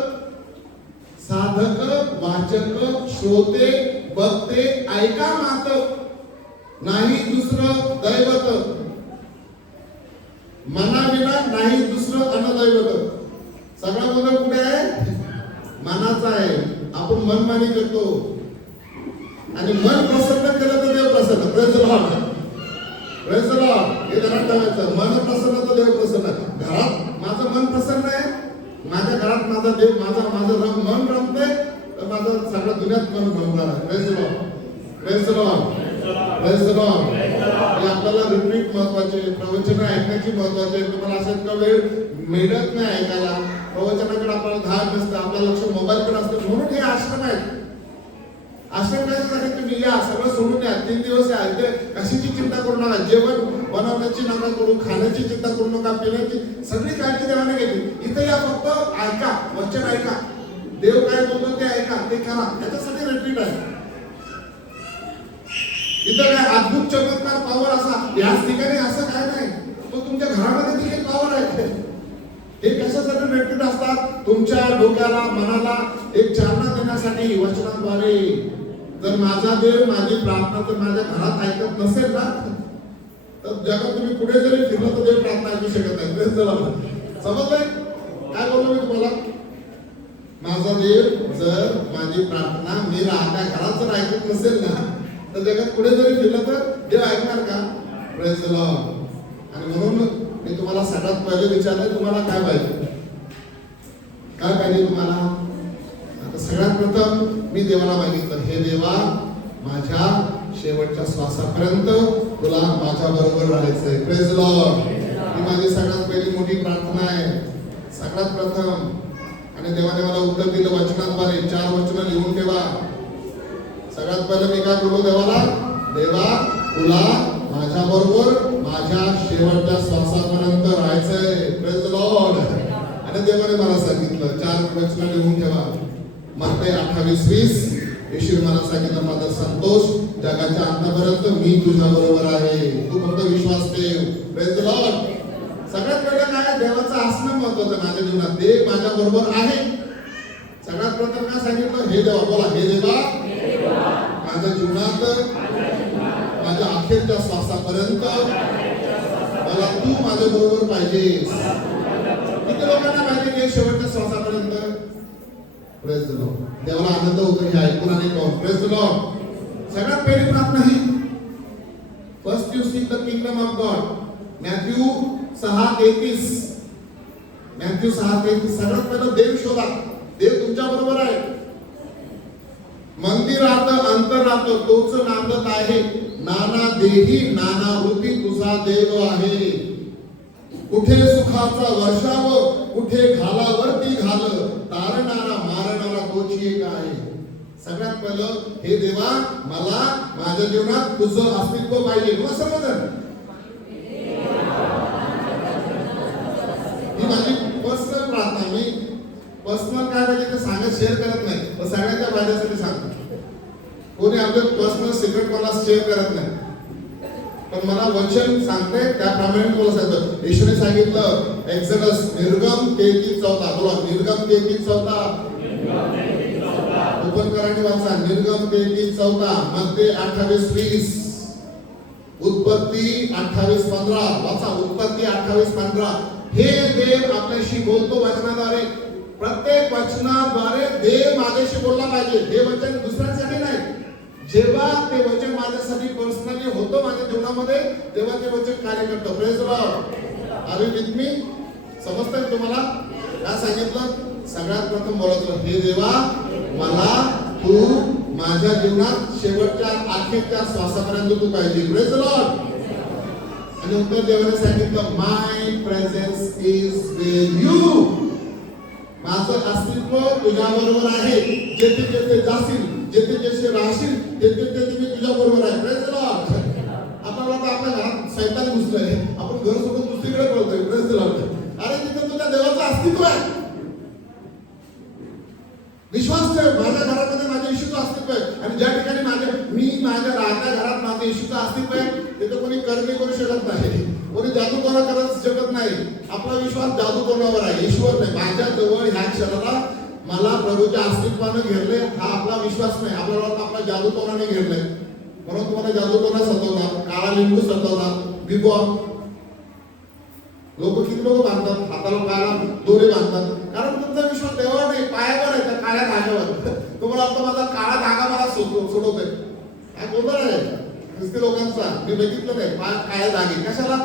साधक वाचक श्रोते बघते ऐका मात्र, नाही दुसरं दैवत. मनाविना नाही दुसरं अनदैवत. सगळा गोंधळ कुठे आहे? मनाचा आहे. आपण मनमानी करतो आणि मन प्रसन्न केलं तर देव प्रसन्न. Praise the Lord. Praise the Lord. हे ध्यानात ठेवायचं. मन प्रसन्न तर देव प्रसन्न. घरात माझं मन प्रसन्न आहे, माझ्या घरात माझा देव माझं मन रमतंय, तर माझं सगळं दुनियात मन रमणार आहे. Praise the Lord. Praise the Lord. Praise the Lord. हे आपल्याला रिट्रीट महत्वाचे, प्रवचन ऐकण्याची महत्वाचे. तुम्हाला असं इतका वेळ मिळत नाही ऐकायला. प्रवचनाकडे आपल्याला धाड नसतं, आपलं लक्ष मोबाईलकडे असतं. म्हणून हे आश्रम आहेत. आश्रम कशासाठी? तुम्ही या, सगळं सोडून या, 3 दिवस या. इथे कशाची चिंता करू नका, जेवण बनवण्याची नका करू, खाण्याची चिंता करू नका, पिण्याची सगळी काळजी देवाने घेतली. इथे या, फक्त ऐका, वचन ऐका, देव काय बोलतो ते ऐका, ते करा. त्याच्यासाठी रिट्रीट आहे. इथं काय अद्भुत चमत्कार पावर असा याच ठिकाणी असं काय नाही, तो तुमच्या घरामध्ये देखील पावर आहे. हे कशासाठी रिट्रीट असतात? तुमच्या डोक्याला, मनाला एक चालना देण्यासाठी वचनाद्वारे. जर माझा देव माझी प्रार्थना तर माझ्या घरात ऐकत नसेल ना, तर जगात तुम्ही पुढे जरी फिरलं तर देव प्रार्थना ऐकू शकत नाही. समजलंय काय बोललो मी तुम्हाला? माझा देव जर माझी प्रार्थना मी राहत्या घरात जर ऐकत नसेल ना, तर जगात पुढे जरी फिरलं तर देव ऐकणार का? Praise the Lord. आणि म्हणून मी तुम्हाला सगळ्यात पहिले विचारलं, तुम्हाला काय पाहिजे? काय पाहिजे तुम्हाला? आता सगळ्यात प्रथम मी देवाला मागितलं, हे देवा, माझ्या शेवटच्या श्वासापर्यंत तुला माझ्या बरोबर राहायचंय. Praise the Lord. ही माझी सगळ्यात पहिली मोठी प्रार्थना आहे, सगळ्यात प्रथम. आणि देवाने मला उत्तर दिलं वचनाद्वारे. 4 वचनं लिहून ठेवा. सगळ्यात पहिलं मी काय बोललो देवाला? देवा, तुला माझ्या बरोबर माझ्या शेवटच्या श्वासापर्यंत राहायचंय. Praise the Lord. आणि देवाने मला सांगितलं 4 वचनं लिहून ठेवा. मत्ती 28:20. येशू मला सांगितलं, माझा संतोष जगाच्या अंतापर्यंत मी तुझ्या बरोबर आहे, तू फक्त विश्वास ठेव. Praise the Lord. सगळ्यात पहिलं काय? देवाचं असणं महत्वाचं माझ्या जीवनात. देव माझ्या बरोबर आहे. सगळ्यात प्रथम काय सांगितलं? हे देवा. बोला, हे देवा, माझ्या जीवनात माझ्या अखेरच्या श्वासापर्यंत मला तू माझ्या बरोबर पाहिजेस. किती लोकांना पाहिजे की शेवटच्या श्वासापर्यंत? Praise the Lord. देवाला आनंद होतो हे ऐकून आणि पाहून. Praise the Lord. सगळ्यात पहिली प्रार्थना ही, first you seek the kingdom of God. Matthew 6:33. Matthew 6:33. सगळ्यात पहिलं देव शोधा. देव तुमच्या बरोबर आहे. मंदिरात अंतरात तोच नांदत आहे, नाना देही नाना रूपी तुझा देव आहे. कुठे सुखाचा वर्षाव, कुठे घालावरती घाल, तारणारा मारणारा तोची एक आहे. सगळ्यात पहिलं, हे देवा, मला माझ्या जीवनात तुझं अस्तित्व पाहिजे. मला समजलं? ही माझी पर्सनल प्रार्थना. मी पर्सनल काय पाहिजे ते सांगत शेअर करत नाही, पण सगळ्यांच्या फायद्यासाठी सांगतो. कोणी आपलं पर्सनल सिक्रेट मला शेअर करत नाही, पण मला वचन सांगते त्याप्रमाणे मला सांगतो. येशूने सांगितलं एक्झोडस निर्गम 33:14. बोला, निर्गम 33:14. ओपन करा आणि वाचा. निर्गम 33:14. मत्ती 28:20. उत्पत्ती 28:15. वाचा, उत्पत्ती 28:15. हे देव आपल्याशी बोलतो वचनाद्वारे. प्रत्येक वचनाद्वारे देव माझ्याशी बोलला पाहिजे. हे वचन दुसऱ्यांसाठी नाही. जेव्हा ते वचन माझ्यासाठी पर्सनली होतं माझ्या जीवनामध्ये, तेव्हा ते वचन कार्य करतं. Praise the Lord. Are you with me? समजतंय तुम्हाला काय सांगितलं? सगळ्यात प्रथम बोलायचं, हे देवा, मला तू माझ्या जीवनात शेवटच्या अखेरच्या श्वासापर्यंत तू पाहिजे. Praise the Lord. आणि उत्तर देवाने सांगितलं, माय प्रेझेन्स इज विथ यू. माझं अस्तित्व तुझ्या बरोबर आहे. जेथे जेथे जाशील, जेथे जेथे राहशील, तेथे तेथे मी तुझ्या बरोबर आहे. Praise the Lord. आपल्याला तर आपल्या घरात शैतान घुसलंय, आपण घर सोडून दुसरीकडे पळतोय. Praise the Lord. अरे तिथे तुझ्या देवाचं अस्तित्व आहे. विश्वास ठेव, माझ्या घरामध्ये माझ्या येशूचं अस्तित्व आहे. आणि ज्या ठिकाणी माझ्या राहत्या घरात माझ्या येशूचं अस्तित्व आहे, तिथे कोणी कर्मी करू शकत नाही, कोणी जादूटोणा करू शकत नाही. आपला विश्वास जादूटोणावर आहे, येशूवर नाही. माझ्या जवळ ह्या क्षणाला मला प्रभूच्या अस्तित्वानं घेरले, हा आपला विश्वास नाही. आपल्याला आपला जादूटोणाने घेरले. म्हणून तुम्हाला जादूटोणा सतवतात, काळा लिंबू सतवतात, बिबॉ. लोक किती लोक बांधतात, हाताला पायाला दोरे बांधतात, कारण तुमचा विश्वास देवावर नाही, पायावर आहे, त्या काळ्या धाग्यावर. तुम्हाला आता माझा काळा धागा मला सोडवतोय. काय बरोबर आहे? ख्रिस्ती लोकांचा मी बघितलं नाही पायात काळे दागे कशाला?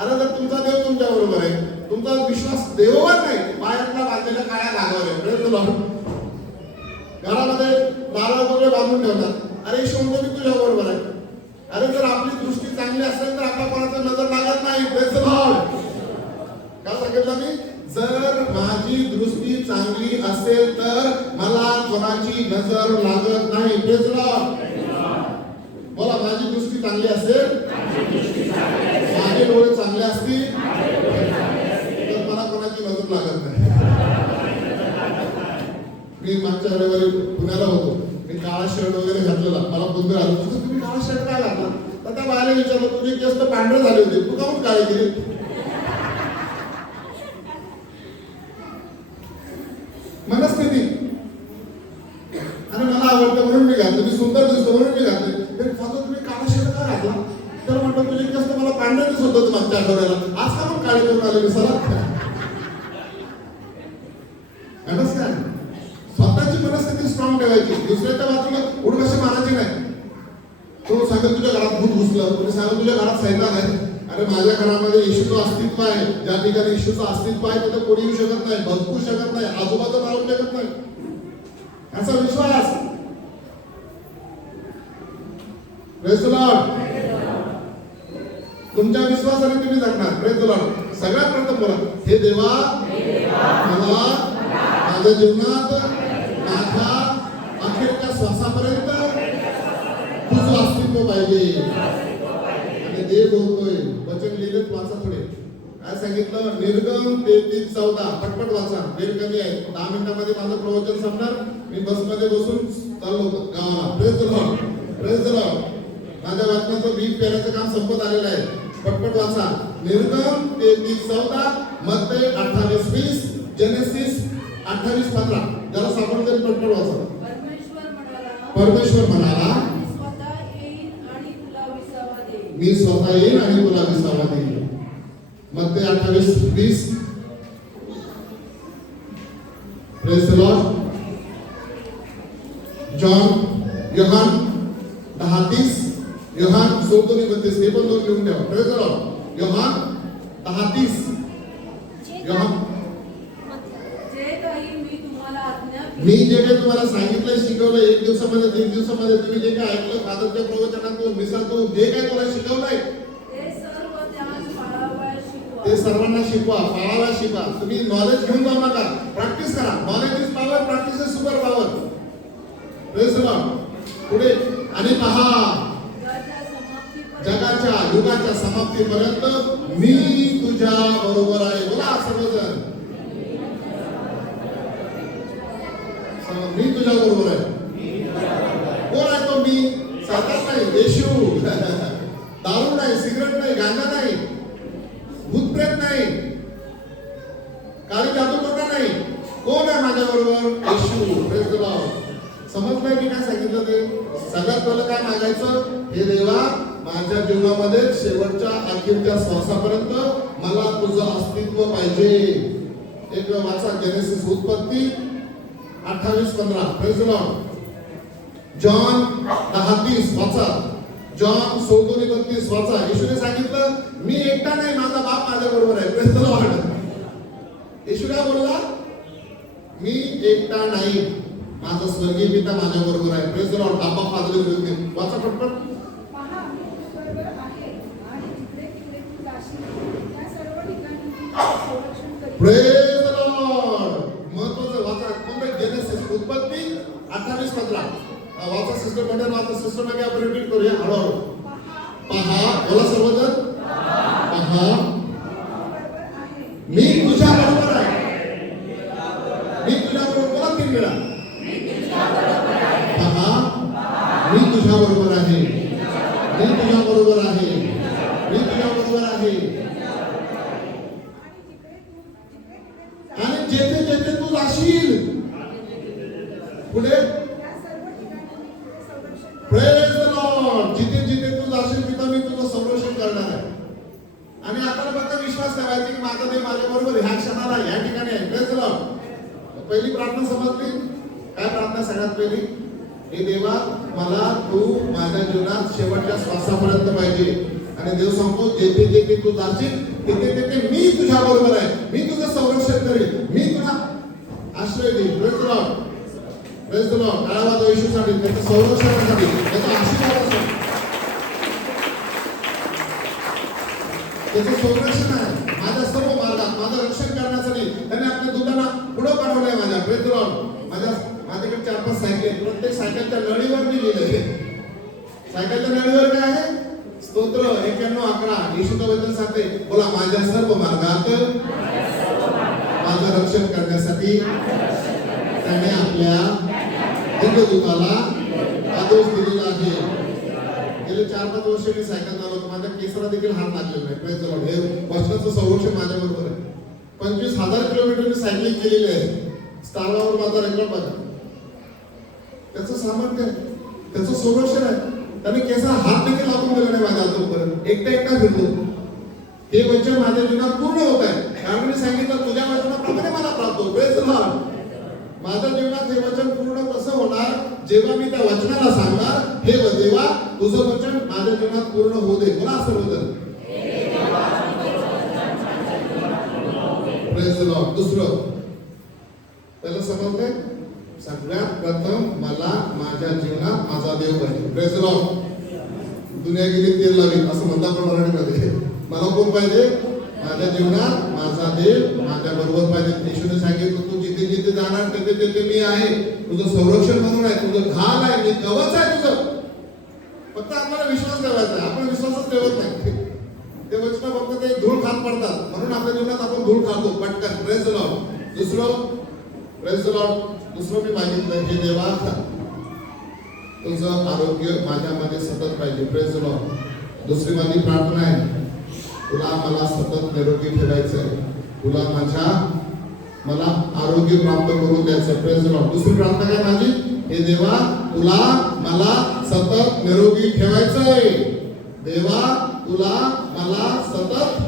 अरे जर तुमचा देव तुमच्या बरोबर आहे, तुमचा विश्वास देवावर नाही, पायातला बांधलेल्या काळ्या धागावर आहे. Praise the Lord. घरामध्ये नारळ वगैरे बांधून ठेवतात. अरे येशू म्हणतो मी तुझ्या बरोबर आहे. अरे जर आपली दृष्टी चांगली असेल तर आपल्या कोणाचा नजर लागत नाही. Praise the Lord. काय सांगितलं मी? जर माझी दृष्टी चांगली असेल तर मला कोणाची नजर लागत नाही. Praise the Lord. बोला माझी दृष्टी चांगली असेल, माझे डोळे चांगले असतील तर मला कोणाची नजर लागत नाही. मी मागच्या रविवारी पुण्याला होतो. मी काळा शर्ट वगैरे घातलेला. मला बंधू आला, तुम्ही काळा शर्ट काय घातला? तर त्या बायला विचारलं, तुझी केस तर पांढरे झाले होते, तू काहून काळे केले? मनस्थिती. आणि मला आवडतं म्हणून मी घातलं, मी सुंदर दिसतो म्हणून मी घातले. फादर तुम्ही काळा शर्ट का घातला? तर म्हटलं तुझे केस तर मला पांढरे दिसत होते मागच्या आठवड्याला, आज का मग काळे करून आले मी सला? अंडरस्टँड? स्वतःची मनस्थिती स्ट्रॉंग ठेवायची, दुसऱ्याच्या बाजूला उडकशी मारायची नाही. तो सांगेल तुझ्या घरात भूत घुसलं, तुम्ही सांगा तुझ्या घरात सैतान आहे. अरे माझ्या घरामध्ये येशूचं अस्तित्व आहे. ज्या ठिकाणी येशूचं अस्तित्व आहे तिथे कोणी येऊ शकत नाही, बघू शकत नाही, आजूबाजूला राहू शकत नाही. याचा विश्वास. Praise the Lord. तुमच्या विश्वासाने तुम्ही जगणार. Praise the Lord. सगळ्यात प्रथम बोला, हे देवा मला माझ्या जीवनात माझ्या अखेरच्या श्वासापर्यंत तुझं अस्तित्व पाहिजे. आणि देव बोलतोय, वचन लिहिलेत, वाचा पुढे. काय सांगितलं? निर्गम 33:14. पटपट वाचा, वेळ कमी आहे. 10 मिनिटांमध्ये माझं प्रवचन संपणार. मी बसमध्ये बसून चाललो गावाला. Praise the Lord. Praise the Lord. माझ्या वाचनाचं बीज पेरायचं काम संपत आलेलं आहे. पटपट वाचा. निर्गम 33:14, मत्ते 28:20, जेनेसिस 28:15. ज्याला सापडते पटपट वाचा. परमेश्वर म्हणाला, मी स्वतः येईन आणि तुला विसावा देईन. मत्ते 28:20. Praise the Lord. योहान 10:30, योहान 16:32. हे पण दोन लिहून ठेवा. Praise the Lord. योहान 10:30. योहान मी जे काही तुम्हाला सांगितलं, शिकवलं, 1 दिवसामध्ये 3 दिवसामध्ये तुम्ही जे काय ऐकलं, फादरच्या प्रवचनातून, मिसातून जे काही तुम्हाला शिकवलंय ते सर्वांना शिकवा, पाळायला शिकवा. तुम्ही नॉलेज घेऊन जाऊ नका, प्रॅक्टिस करा. Knowledge is power, practice is super power. Praise the Lord. पुढे. आणि पहा, जगाच्या युगाच्या समाप्तीपर्यंत मी तुझ्या बरोबर आहे. बोला सर्वजण, मी तुझ्या बरोबर आहे. कोण आहे तो मी? सातार नाही, येशू. दारू नाही, सिगरेट नाही, गांजा नाही, भूतप्रेत नाही, काळी जादूटोणा नाही. कोण आहे माझ्या बरोबर? येशू. Praise the Lord. समजलंय मी काय सांगितलं ते? सगळ्यात पहिलं काय मागायचं? हे देवा, माझ्या जीवनामध्ये शेवटच्या अखेरच्या श्वासापर्यंत मला तुझं अस्तित्व पाहिजे. एक वाचा, जेनेसिस उत्पत्ती 28:15. Praise the Lord. जॉन 10:30 वाचा. जॉन 16:32 वाचा. येशूने सांगितलं, मी एकटा नाही, माझा बाप माझ्या बरोबर आहे. Praise the Lord. येशू काय बोलला? मी एकटा नाही, माझा स्वर्गीय पिता माझ्या बरोबर आहे. Praise the Lord. Abba father is with me. वाचा पटपट. Praise the Lord. महत्वाचं वाचा. कोणतं? जेनेसिस उत्पत्ती 28:15. वाचा सिस्टर मध्ये, वाचा सिस्टर मध्ये. आपण रिपीट करूया हळूहळू. पहा. बोला सर्वजण. पहा, मी तुझ्या बरोबर आहे. मी तुझ्या बरोबर. बोला 3 वेळा. पहा, मी तुझ्या बरोबर आहे. मी तुझ्या बरोबर आहे. मी तुझ्या बरोबर आहे. आणि जेथे जेथे तू जाशील. पुढे. Praise the Lord. जिथे जिथे तू जाशील तिथे मी तुझं संरक्षण करणार आहे. आणि आता फक्त विश्वास ठेवायचा की माझा देव माझ्या बरोबर ह्या क्षणाला ह्या ठिकाणी आहे. Praise the Lord. पहिली प्रार्थना समजली. काय प्रार्थना? सगळ्यात पहिली हे देवा मला तू माझ्या जीवनात शेवटच्या श्वासापर्यंत पाहिजे. आणि देव सांगतो जेथे जेथे तू जाशील तिथे तिथे मी तुझ्या बरोबर आहे, मी तुझं संरक्षण करेन, मी तुला आश्रय देईन. Praise the Lord, praise the Lord. टाळ्या वाजवा येशूसाठी, त्याच्या संरक्षणासाठी, त्याच्या आशीर्वादासाठी. त्याचं संरक्षण आहे माझ्या सर्व मार्गात, माझं रक्षण करण्यासाठी त्याने आपल्या दूतांना पुढे पाठवलंय माझ्या. Praise the Lord. माझ्याकडे 4-5 सायकल आहेत. प्रत्येक सायकलच्या नळीवर मी लिहिलंय. सायकलच्या नळीवर काय आहे? स्तोत्र 91:11. येशूचं वचन सांगते, बोला माझ्या सर्व मार्गात माझं रक्षण करण्यासाठी त्याने आपल्या देवदूताला आदेश दिलेला आहे. गेले 4-5 वर्ष मी सायकल चालवतो, माझ्या केसाला देखील हात लागलेला नाही. Praise the Lord. हे वचनाचं संरक्षण माझ्या बरोबर आहे. 25,000 किलोमीटर मी सायकलिंग केलेली आहे. स्टारवर माझा रेकॉर्ड बघा. त्याचं सामर्थ्य आहे, त्याचं संरक्षण आहे. त्याने केसाला हात देखील लागून दिला नाही माझ्या आजोपर्यंत. एकटा फिरतो. हे वचन माझ्या जीवनात पूर्ण होत आहे. कारण मी सांगितलं तुझ्या वचनाप्रमाणे मला प्राप्त होतो. Praise the Lord. माझ्या जीवनात हे वचन पूर्ण कसं होणार? जेव्हा मी त्या वचनाला सांगणार, हे देवा तुझं वचन माझ्या जीवनात पूर्ण होऊ दे. मला असं होतं. Praise the Lord. दुसरं त्याला समजतंय, सगळ्यात प्रथम मला माझ्या जीवनात माझा देव पाहिजे. Praise the Lord. दुनिया गेली तेल लावीन असं म्हणतात पण मराठीमध्ये. मला कोण पाहिजे? माझ्या जीवनात माझा देव माझ्या बरोबर पाहिजे. येशूने सांगितलं तू जिथे जिथे जाणार तिथे तिथे मी आहे. तुझं संरक्षण म्हणून आहे, तुझं ढाल आहे, मी कवच आहे तुझं. फक्त आपल्याला विश्वास ठेवायचा आहे. आपण विश्वासच ठेवत नाही. ते वचन फक्त ते धूळ खात पडतात, म्हणून आपल्या जीवनात आपण धूळ खातो पटकन. Praise the Lord. दुसरं, प्रेज द लॉर्ड. दुसरं मी मागितलं, हे देवा तुझं आरोग्य माझ्यामध्ये सतत पाहिजे. Praise the Lord. दुसरी माझी प्रार्थना आहे, तुला मला सतत निरोगी ठेवायचं आहे. तुला मला आरोग्य प्राप्त करून द्यायचं. Praise the Lord. दुसरी प्रार्थना काय माझी? हे देवा तुला मला सतत निरोगी ठेवायचं आहे. देवा तुला मला सतत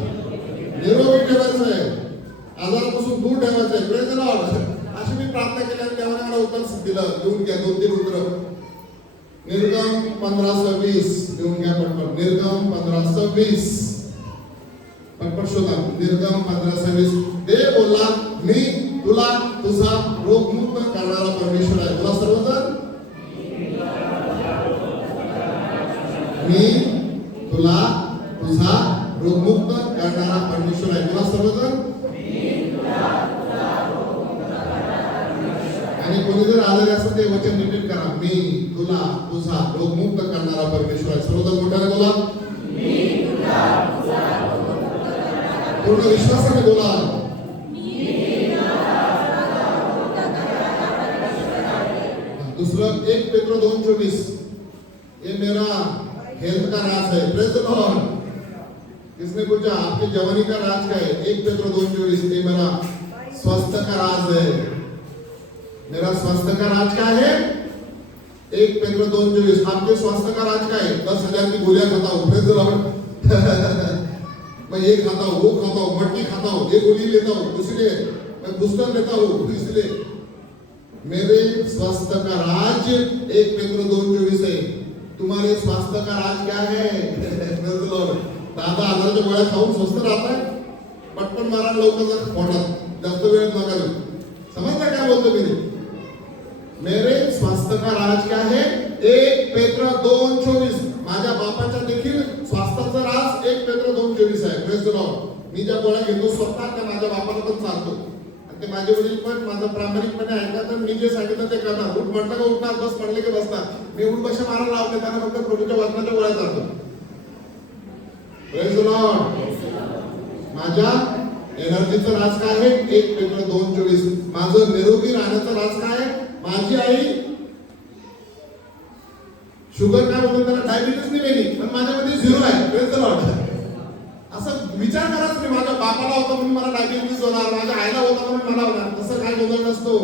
निरोगी ठेवायचं आहे, आजारापासून दूर ठेवायचं आहे. Praise the Lord. अशी मी प्रार्थना केली आणि देवाने मला उत्तर दिलं. लिहून घ्या 2-3 उत्तर. निर्गम 15:26 लिहून घ्या पटपट. निर्गम 15:26 पटपट शोधा. निर्गम 15:26. देव बोलला मी तुला तुझा रोगमुक्त करणारा परमेश्वर आहे. तुला सर्वजण मी तुला तुझा रोगमुक्त करणारा परमेश्वर आहे. तुला सर्वजण. आणि कोणी जर आजारी असेल ते वचन रिपीट करा. मी तुला तुझा रोगमुक्त करणारा परमेश्वर आहे. सर्वजण मोठ्याने बोला. पूर्ण विश्वासाने बोला. दूसरा 1 पेट्रो 2:24. ये मेरा हेल्थ का राज है. Praise the Lord. किसने पूछा आपकी जवानी का राज क्या है? 1 पेट्रो 2:24. ये मेरा स्वास्थ्य का राज है. मेरा स्वास्थ्य का राज क्या है? 1 पेट्रो 2:24. आपके स्वास्थ्य का राज क्या है? 10,000 की गोलियां खाता हूँ. Praise the Lord. मैं ये खाता हूँ, वो खाता हूँ, मट्टी खाता हूँ, ये गोली लेता हूँ, इसलिए मैं बूस्टर लेता हूँ, इसलिए मेरे स्वास्थ्य का राज 1 पेट्रो 2:24 है. तुम्हारे स्वास्थ्य का राज क्या है? दादा आजाराच्या गोळ्या खाऊन स्वस्त राहताय, पटपन मारा लवकर जर पोटात, जास्त वेळ नका देऊ. समजता काय बोलतो मी? मेरे स्वास्थ्य का राज क्या है? 1 पेट्रो 2:24. माझ्या बापाच्या देखील स्वास्थ्याचा राज 1 पेट्रो 2:24 आहे. Praise the Lord. मी ज्या गोळ्या घेतो स्वतः त्या माझ्या बापाला पण चालतो. आणि ते माझे वडील पण माझं प्रामाणिकपणे ऐकतात. तर मी जे सांगितलं ते करणार. उठ म्हटलं का उठणार, बस म्हटले की बसणार. मी उठ बशा मारायला लावते त्यांना, फक्त प्रभूच्या वचनाच्या गोळ्या चालतो. Praise the Lord. माझ्या एनर्जीचं राज काय आहे? 1 पेट्रो 2:24. माझं निरोगी राहण्याचं राज काय आहे? माझी आई शुगर काय होतं त्याला डायबिटीस नाही मेली, पण माझ्यामध्ये 0 आहे. Praise the Lord. असं विचार कराच की माझ्या बापाला होतं म्हणून मला डायबिटीस होणार, माझ्या आईला होता म्हणून मला होणार. तसं काय गोंधळ नसतो.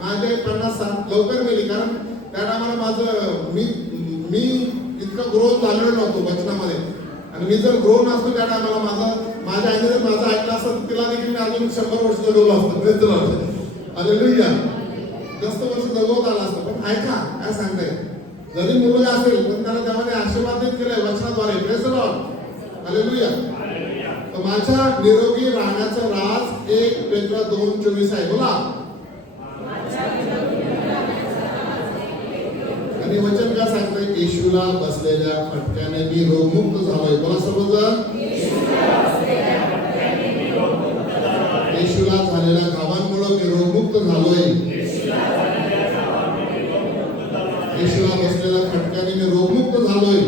माझे 50 साल लवकर मेली, कारण त्या टायमाला माझं मी इतका ग्रोथ झालेलो नव्हतो वचनामध्ये. आणि मी जर ग्रो नसतो त्या टायमाला माझ्या आईने जर माझं ऐकलं असतं तिला देखील मी अजून 100 वर्ष जगवलं असतं. Praise the Lord. हालेलुया. जास्त वर्ष जगवत आला असतं. पण ऐका काय सांगताय, जरी मुलगा असेल पण त्याला देवाने आशीर्वादित केलंय वचनाद्वारे. Praise the Lord, hallelujah. तर माझ्या निरोगी राहण्याचं राज 1 पेत्र 2:24 आहे. बोला. आणि वचन काय सांगतंय, येशूला बसलेल्या फटक्याने मी रोगमुक्त झालोय. बोला सर्वजण. येशूला झालेल्या घावांमुळे मी रोगमुक्त झालोय. येशूला बसलेल्या फटक्याने मी रोगमुक्त झालोय.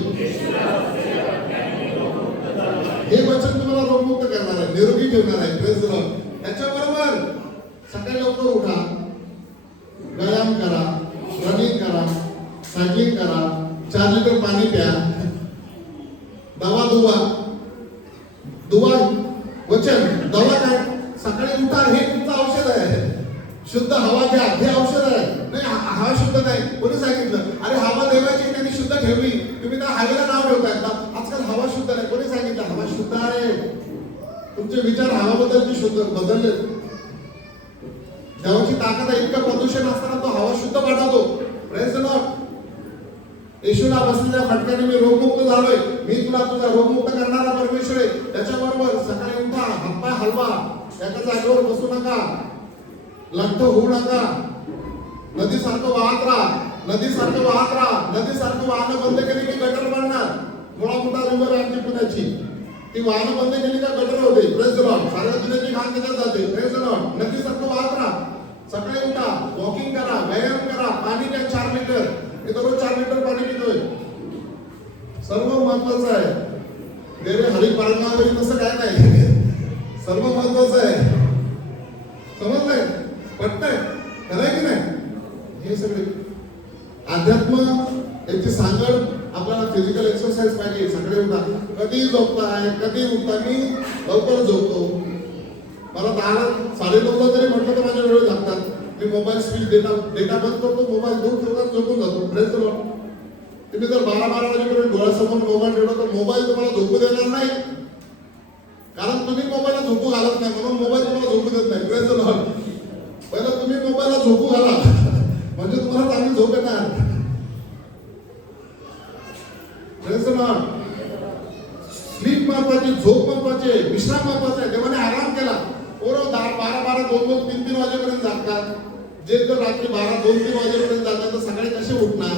हे वचन तुम्हाला रोगमुक्त करणार आहे, निरोगी ठेवणार आहे. Praise the Lord. त्याच्याबरोबर सकाळी लवकर उठा, व्यायाम करा, रनिंग करा, सायकलिंग करा, 4 लिटर पाणी प्या, दवा दुवा वचन. दवा काय? सकाळी उठा, हे तुमचं औषध आहे. शुद्ध हवा घ्या, हे औषध आहे. नाही हवा शुद्ध नाही, कोणी सांगितलं? अरे हवा देवाची त्यांनी शुद्ध ठेवली, तुम्ही त्या हवेला नाव ठेवताय का? आजकाल हवा शुद्ध नाही, कोणी सांगितलं? हवा शुद्ध आहे. तुमचे विचार हवाबद्दल शुद्ध बदलले. देवाची ताकद आहे. इतकं प्रदूषण असताना तो हवा शुद्ध पाठवतो. Praise the Lord. येशूला बसलेल्या फटक्याने मी रोगमुक्त झालोय. मी तुला तुझा रोगमुक्त करणारा परमेश्वर आहे. त्याच्याबरोबर सकाळी उठा, हातपाय हलवा, एका जागेवर बसू नका, लठ्ठ होऊ नका, नदीसारखं वाहत राहा, नदीसारखं वाहत राहा. नदीसारखं वाहनं बंद केली की गटर बनणार. मोठा मोठा रिव्हर आहे आमची पुण्याची, ती वाहनं बंद केली का गटर होते. Praise the Lord. सार्वजनिक घाण त्याच्यात जाते. Praise the Lord. नदीसारखं वाहत राहा. सकाळी उठा, वॉकिंग करा, व्यायाम करा, पाणी प्या 4 लिटर. मी दररोज 4 लिटर पाणी पितोय. सर्व महत्वाचं आहे. देवे हरी पाळणावरी तसं काय नाही. सर्व महत्वाचं आहे. समजलंय? पटतंय? खरंय की नाही? हे सगळे अध्यात्म याची सांगड आपल्याला फिजिकल एक्सरसाइज पाहिजे. सगळे उठा. कधी झोपताय, कधी उठता. मी लवकर झोपतो. मला 10:30 जरी म्हटलं तर माझ्या वेळ लागतात. मी मोबाईल स्पीड डेटा बंद करतो, मोबाईल दूर ठेवतात, झोपून जातो. Praise the Lord. तुम्ही जर 12 वाजेपर्यंत डोळ्यासमोर मोबाईल ठेवला तर मोबाईल तुम्हाला झोपू देणार नाही. कारण तुम्ही मोबाईलला झोपू घालत नाही, म्हणून मोबाईल तुम्हाला झोपू देत नाही. Praise the Lord. पहिलं तुम्ही मोबाईलला झोपू घाला, म्हणजे तुम्हाला चांगली झोप येणार. Praise the Lord. स्लीप महत्वाची, झोप महत्वाची, विश्राम महत्वाचा आहे. देवाने आराम केला. पोरं 12, 2, 3 वाजेपर्यंत जागतात. जे तर रात्री 12, 2, 3 वाजेपर्यंत जातात तर सकाळी कसे उठणार?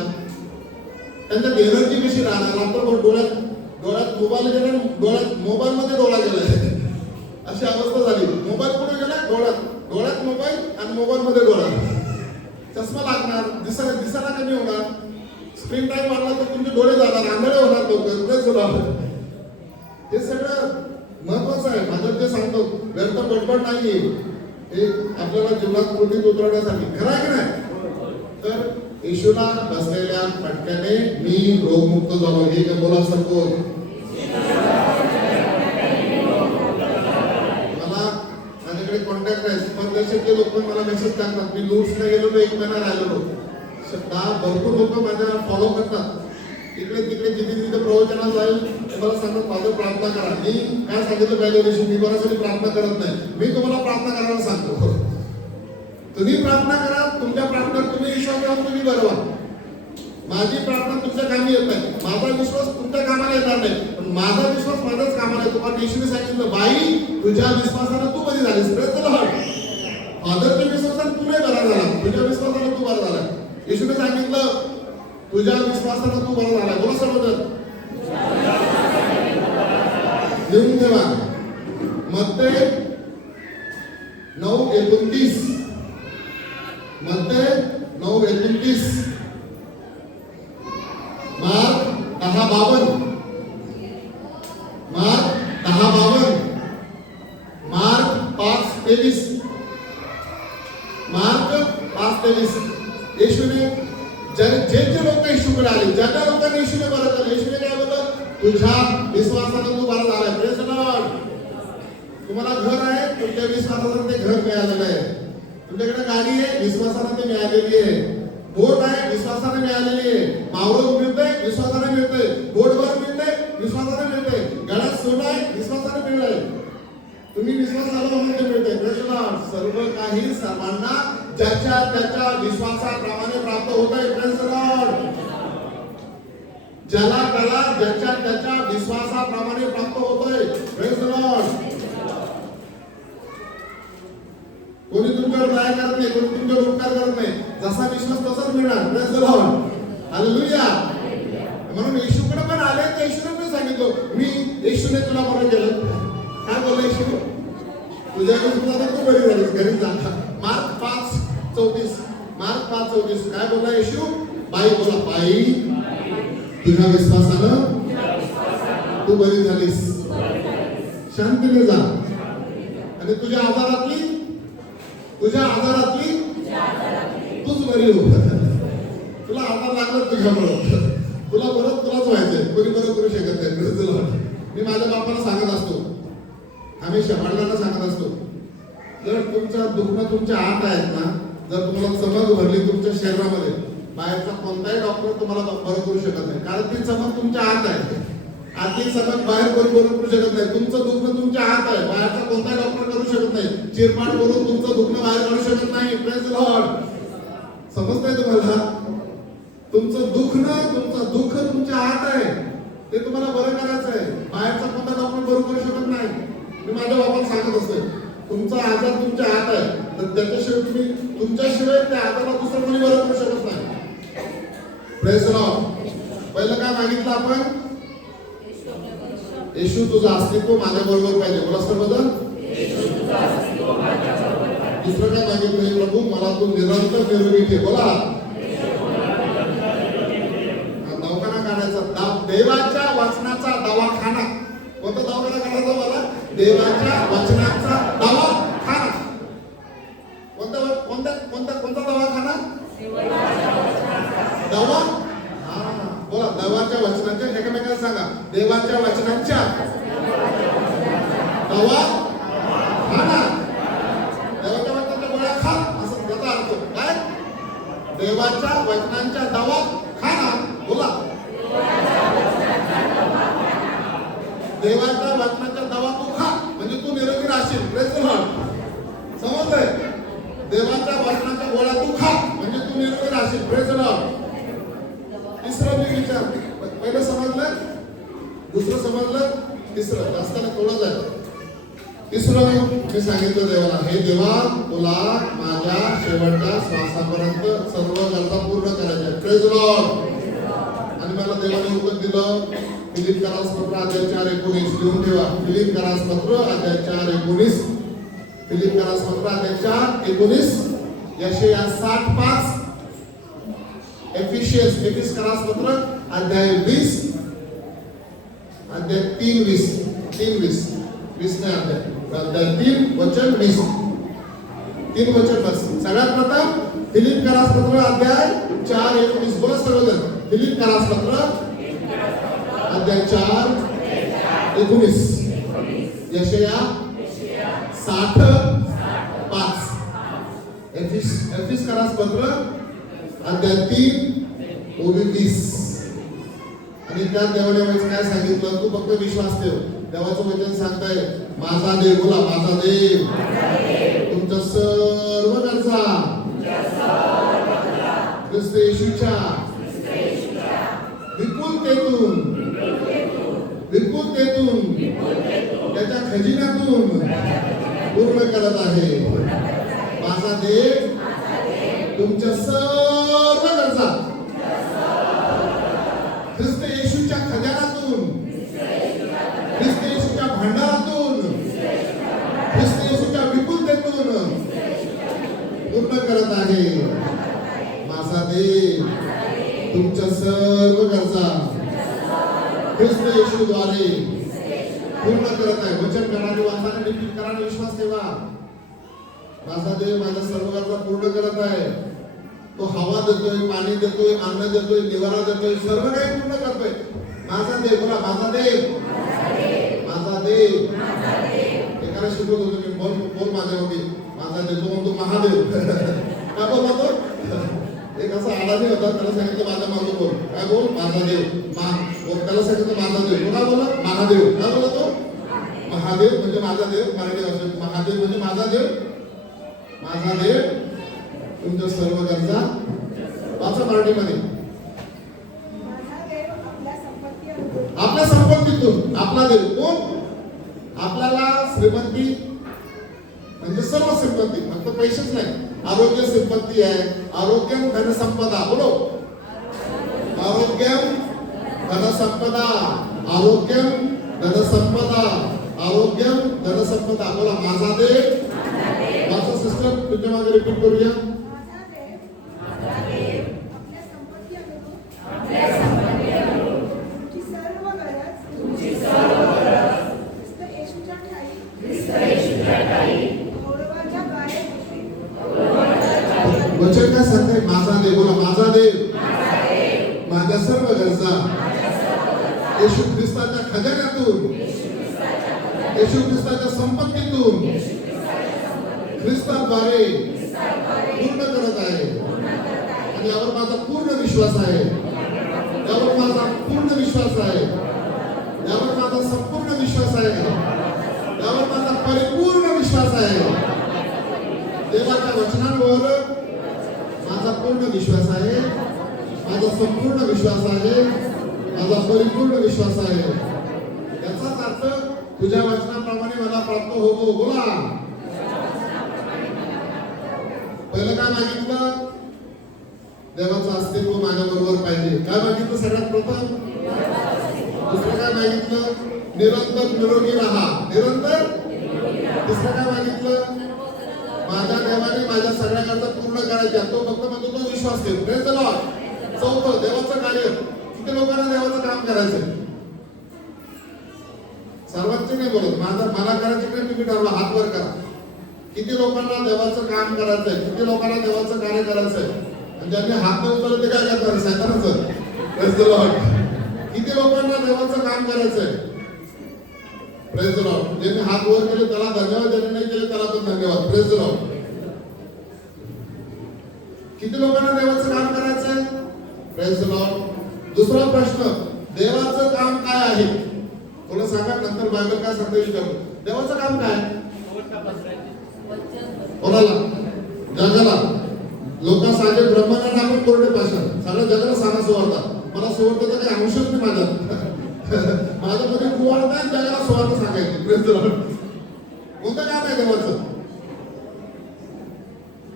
त्यांच्यात एनर्जी कशी राहणार? रात्रभर डोळ्यात मोबाईल गेला, मोबाईल मध्ये डोळा गेलाय, अशी अवस्था झाली. मोबाईल कुठे गेला? डोळ्यात मोबाईल आणि मोबाईल मध्ये डोळा. चष्मा लागणार, दिसायला कमी होणार. स्क्रीन टाइम वाढला तर तुमचे डोळे जाणार, आंधळे होणार लवकर. हे सगळं महत्वाचं आहे. माझं ते सांगतो, व्यर्थ बडबड नाहीये. हे आपल्याला जीवनात त्रुटी उतरवण्यासाठी. खरं आहे की नाही? तर येशूला बसलेल्या फटक्याने मी रोगमुक्त झालो. हे का बोला सर्व. मला माझ्याकडे कॉन्टॅक्ट आहे. परदेशातले लोक मला मेसेज टाकतात. मी लूट्सला गेलो तर 1 महिना राहिलो. भरपूर लोक माझ्या फॉलो करतात. इकडे तिकडे जिथे प्रवचनात जाईल मला सांगतात माझं प्रार्थना करा. मी काय सांगितलं पहिल्या दिवशी, मी कोणासाठी प्रार्थना करत नाही. मी तुम्हाला प्रार्थना करायला सांगतो. तुम्ही प्रार्थना करा. तुमच्या प्रार्थनेत तुम्ही विश्वास ठेवा, तुम्ही बरवा. माझी प्रार्थना तुमच्या कामी येत नाही, माझा विश्वास तुमच्या कामाला येणार नाही, पण माझा विश्वास माझ्याच कामाला येतो. तुम्हाला येशूने सांगितलं, बाई तुझ्या विश्वासानं तू बरी झालीस. Praise the Lord. फादरच्या विश्वासानं तू नाही बरा झाला, तुझ्या विश्वासानं तू बरा झाला. येशूने सांगितलं तुझ्या विश्वासानं तू बरा झाला. बोला समजलं. लिहून ठेवा. मत्ते 9:29. मत्ते 9:29. मार्क 10:52. मार्क 10:52. मार्क 5:23. मार्क 5:23. येशूने जे लोक येशूकडे आले, ज्या लोकांनी येशूने बरं केलं, येशूने काय बोललं? तुझ्या विश्वासानं तू बरा झालाय. Praise the Lord. तुम्हाला घर आहे, तुमच्या विश्वासानं ते घर मिळालेलं आहे. तुमच्याकडे गाडी आहे, विश्वासानं ते मिळालेली आहे. बोट आहे, विश्वासाने मिळालेली आहे. मावळं मिळतंय, विश्वासाने मिळतंय. बोटभर मिळतंय, विश्वासाने मिळतंय. गळ्यात सोनं आहे, विश्वासाने मिळलंय. तुम्ही विश्वास झाला म्हणून ते मिळतंय. Praise the Lord. सर्व काही सर्वांना ज्याच्या त्याच्या विश्वासाप्रमाणे प्राप्त होत आहे. Praise the Lord. ज्याला त्याला ज्याच्या त्याच्या विश्वासाप्रमाणे प्राप्त होतोय. Praise the Lord. कोणी तुमच्यावर दया करत नाही, कोणी तुमच्यावर उपकार करत नाही. जसा विश्वास तसाच मिळणार. Praise the Lord. हालेलुया. म्हणून येशूकडे पण आले तर येशूने पण सांगितलं, मी येशूने तुला बरं केलं. काय बोलला येशू? तुझ्या विश्वासात तू बरी झालीस, घरी जा. मार्क 5:34. मार्क 5:34 काय बोलला येशू? बाई बोला, बाई तुझ्या विश्वासानं तू बरी झालीस, शांतीने जा. आणि तुझ्या आजारातली तूच बरी हो. तुला आजार लागला तुझ्यामुळं, तुला बरं तुलाच व्हायचंय, कोणी बरं करू शकत नाही. मी माझ्या बापाला सांगत असतो, हमेशा वडिलांना सांगत असतो, जर तुमचं दुखणं तुमच्या आत आहेत ना, जर तुम्हाला चमक भरली तुमच्या शरीरामध्ये, बाहेरचा कोणताही डॉक्टर तुम्हाला बरं करू शकत नाही. कारण ती चमक तुमच्या आत आहे. आतली चमक बाहेर बरं करू शकत नाही. तुमचं दुखणं तुमच्या आत आहे, बाहेरचा कोणताही डॉक्टर करू शकत नाही. चिरपाट करून तुमचं दुखणं बाहेर काढू शकत नाही. Praise the Lord. समजतंय तुम्हाला? तुमचं दुःख तुमच्या आत आहे, ते तुम्हाला बरं करायचं आहे. बाहेरचा कोणता डॉक्टर बरं करू शकत नाही. मी माझ्या बाबाला सांगत असते, तुमचा आजार तुमच्या आत आहे, तर त्याच्याशिवाय तुमच्याशिवाय त्या आजाराला दुसरं कोणी बरं करू शकत नाही. Praise the Lord. पहिलं काय मागितलं आपण? येशू तुझं अस्तित्व माझ्या बरोबर पाहिजे. बोला सर्वजण. दुसरं काय मागितलं? हे प्रभू मला तू निरंतर निरोगी ठेव. बोला. दवाखाना काढायचा, देवाच्या वचनाचा दवाखाना. कोणता दवाखाना काढायचा मला? देवाच्या वचनाचा दवाखाना. कोणता दवाखाना? दवा. बोला, देवाच्या वचनाच्या. एकमेकांना सांगा, देवाच्या वचनाच्या दवाखाना. देवाच्या वचनाच्या गोळ्या खा, असं त्याचा अर्थ काय? देवाच्या वचनांच्या दवाखाना. बोला, देवाच्या वचनाच्या दवा तू खा म्हणजे तू निरोगी राहशील. Praise the Lord. समजलंय? देवाच्या वचनाच्या गोळ्या तू खा म्हणजे तू निरोगी राहशील. Praise the Lord. तिसरं मी विचार, पहिलं समजलं, दुसरं समजलं, तिसरं जास्त ना थोडंच आहे. तिसरं मी सांगितलं देवाला, हे देवा तुला माझ्या शेवटच्या श्वासापर्यंत सर्व गरजा पूर्ण करायच्या. Praise the Lord. आणि मला देवाने उत्तर दिलं, फिलिप्पियरास पत्र अध्याय 4:19 लिहून ठेवा. फिलिप्पियरास पत्र अध्याय 4:19. फिलिप्पियरास पत्र अध्याय 4:19. यशाया 60:5. एफिसियन्स पत्र अध्याय 20 अध्याय 3:20 नाही अध्याय 3:20. 3 वचन बस. सगळ्यात प्रथम फिलिप्पियरास पत्र अध्याय 4:19. बोला सर्वजण. फिलिप्पियरास पत्र अध्याय 4:19. यशाया 60:5. एफिसियन्स पत्र अध्याय 3:20. आणि त्या देवाने काय सांगितलं? तू फक्त विश्वास ठेव. देवाचं वचन सांगताय, माझा देव. बोला, माझा देव तुमच्या सर्व गरजा ख्रिस्त येशूच्या विपुलतेतून त्याच्या खजिन्यातून पूर्ण करत आहे. माझा देव तुमच्या सर्व गरजा ख्रिस्त येशूच्या खजानातून, ख्रिस्त येशूच्या भांडारातून, ख्रिस्त येशूच्या विपुलतेतून पूर्ण करत आहे. माझा देव तुमच्या सर्व गरजा ख्रिस्त येशूद्वारे पूर्ण करत आहे. वचन करणारे वाचा, रिपीट करा, विश्वास ठेवा. माझा देव माझ्या सर्व गरजा पूर्ण करत आहे. तो हवा देतोय, पाणी देतोय, अन्न देतोय, निवारा देतोय, सर्व काही पूर्ण करतोय. माझा देव. बोला, माझा देव. माझा देव. एकाला शिकवत होतो मी, बोल माझ्यामध्ये. माझा देव. तो म्हणतो महादेव. काय बोलला तो? एक असा आडाणी होता, त्याला सांगितलं माझ्या मागे बोल. काय बोल? माझा देव. त्याला सांगितलं माझा देव. तो काय बोला? महादेव. काय बोला तो? महादेव म्हणजे माझा देव. मराठी भाषेत महादेव म्हणजे माझा देव. माझा देव तुमच्या सर्व गरजा वाचा मराठीमध्ये. आपल्या संपत्तीतून आपला देव कोण? आपल्याला श्रीमंती म्हणजे सर्व संपत्ती, फक्त पैसेच नाही, आरोग्य संपत्ती आहे. आरोग्यम धनसंपदा, बोलो आरोग्यम धनसंपदा, आरोग्यम धनसंपदा, आरोग्यम धनसंपदा. बोला माझा देव. माझा सिस्टर तुझ्या मागे रिपीट करूया. वचन काय सांगते? माझा देव. बोला माझा देव माझ्या सर्व गरजा येशू ख्रिस्ताच्या खजान्यातून, येशू ख्रिस्ताच्या संपत्तीतून ख्रिस्ताद्वारे पूर्ण करत आहे. आणि यावर माझा पूर्ण विश्वास आहे. यावर माझा पूर्ण विश्वास आहे. यावर माझा संपूर्ण विश्वास आहे. यावर माझा परिपूर्ण विश्वास आहे. देवाच्या वचनांवर माझा पूर्ण विश्वास आहे. माझा संपूर्ण विश्वास आहे. माझा परिपूर्ण विश्वास आहे. याचाच अर्थ तुझ्या वचनाप्रमाणे मला प्राप्त हो. बोला पहिलं काय मागितलं? देवाचं अस्तित्व माझ्या बरोबर पाहिजे. काय मागितलं सगळ्यात प्रथम? दुसरं काय मागितलं? निरंतर निरोगी राहा. निरंतर. तिसरं काय मागितलं? माझ्या देवाने माझ्या सगळ्या गरजा पूर्ण करायच्या. तो फक्त म्हणतो तो विश्वास ठेव. Praise the Lord. चौथं देवाचं कार्य. किती लोकांना देवाचं काम करायचंय? सर्वांचे नाही बोलत. मला करायचं नाही, तुम्ही ठरवा, हात वर करा. किती लोकांना देवाचं काम करायचंय? किती लोकांना देवाचं कार्य करायचंय? आणि ज्यांनी हात न उचलले ते काय करतात? शैतानाचं. Praise the Lord. किती लोकांना देवाचं काम करायचंय? Praise the Lord. ज्यांनी हात वर केले त्याला धन्यवाद, ज्यांनी नाही केले त्याला पण धन्यवाद. Praise the Lord. किती लोकांना देवाचं काम करायचंय? Praise the Lord. दुसरा प्रश्न, देवाचं काम काय आहे? थोडं सांगा, नंतर बायबल काय सांगते विचारू. देवाचं काम काय? कोणाला? जगाला. लोक सांगे ब्रह्मांडाला आपण कोरडे पाषाण. सगळ्या जगाला सांगा सुवार्ता. मला सुवार्ताचा काही अंशच नाही माझ्यात. माझ्यामध्ये सुवार्ता आहे, जगाला सुवार्ता सांगायची. Praise the Lord. कोणतं काम आहे देवाचं?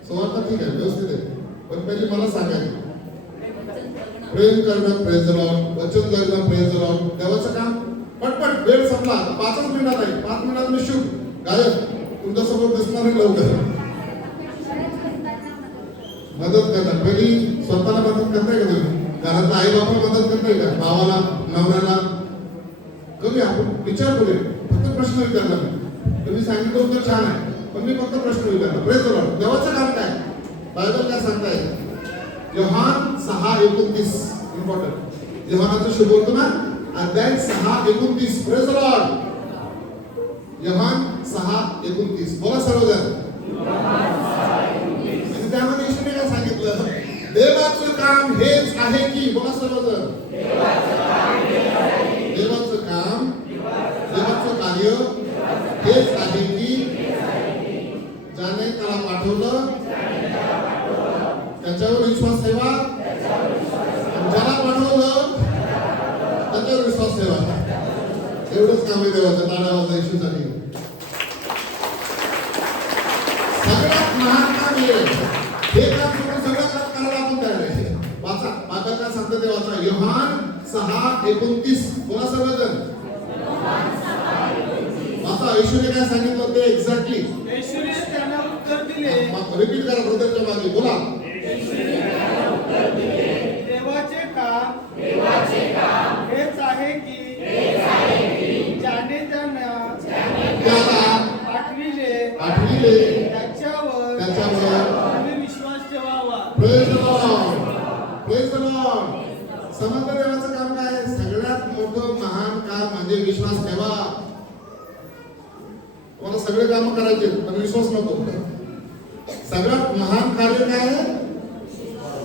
सुवार्ता ठीक आहे, व्यवस्थित आहे, पण पहिली मला सांगायचं. प्रेम करणं. Praise the Lord. वचन जगणं. Praise the Lord. देवाचं काम पटपट. वेळ संपला, 5 मिनिटात आहे. 5 मिनिटात मी शूट गायब. तुमच्या समोर दिसणार नाही लवकर. मदत करणं. पहिली स्वतःला मदत करताय का तुम्ही? घरातल्या आई बापाला मदत करताय का? भावाला, नवऱ्याला? कमी आपण विचार करूया. फक्त प्रश्न विचारला मी. तुम्ही सांगितलं उत्तर छान आहे, पण मी फक्त प्रश्न विचारला. Praise the Lord. देवाचं काम काय? बायबल काय सांगताय? योहान 6:29. इम्पॉर्टंट. योहानाचं शुभवर्तमान अध्याय 6:29. Praise the Lord. योहान 6:29. बोला सर्वजण. त्यामध्ये येशूने काय सांगितलं? देवाचं काम हेच आहे की. बोला सर्वजण. देवाचं काम, देवाचं कार्य हेच आहे की ज्याने त्याला पाठवलं त्याच्यावर विश्वास ठेवा. ज्याला पाठवलं त्याच्यावर विश्वास ठेवा. एवढंच काम आहे देवाचं. टाळ्या वाजवा येशूसाठी. सगळ्यात महान काम हे काम सोडून सगळं काम करायला आपण तयार आहे. वाचा, बायबल काय सांगतं ते वाचा. योहान 6:29. बोला सर्वजण. वाचा, येशूने काय सांगितलं ते एक्झॅक्टली. येशूने त्यांना उत्तर दिले. रिपीट करा ब्रदरच्या मागे. बोला. देवाचे काम हेच आहे की ज्याने त्यांना पाठविले त्याच्यावर तुम्ही विश्वास ठेवावा. Praise the Lord. Praise the Lord. समर्थ देवाचं काम काय आहे? सगळ्यात मोठं महान काम म्हणजे विश्वास ठेवा. तुम्हाला सगळे काम करायचे पण विश्वास नको. सगळ्यात महान कार्य काय आहे?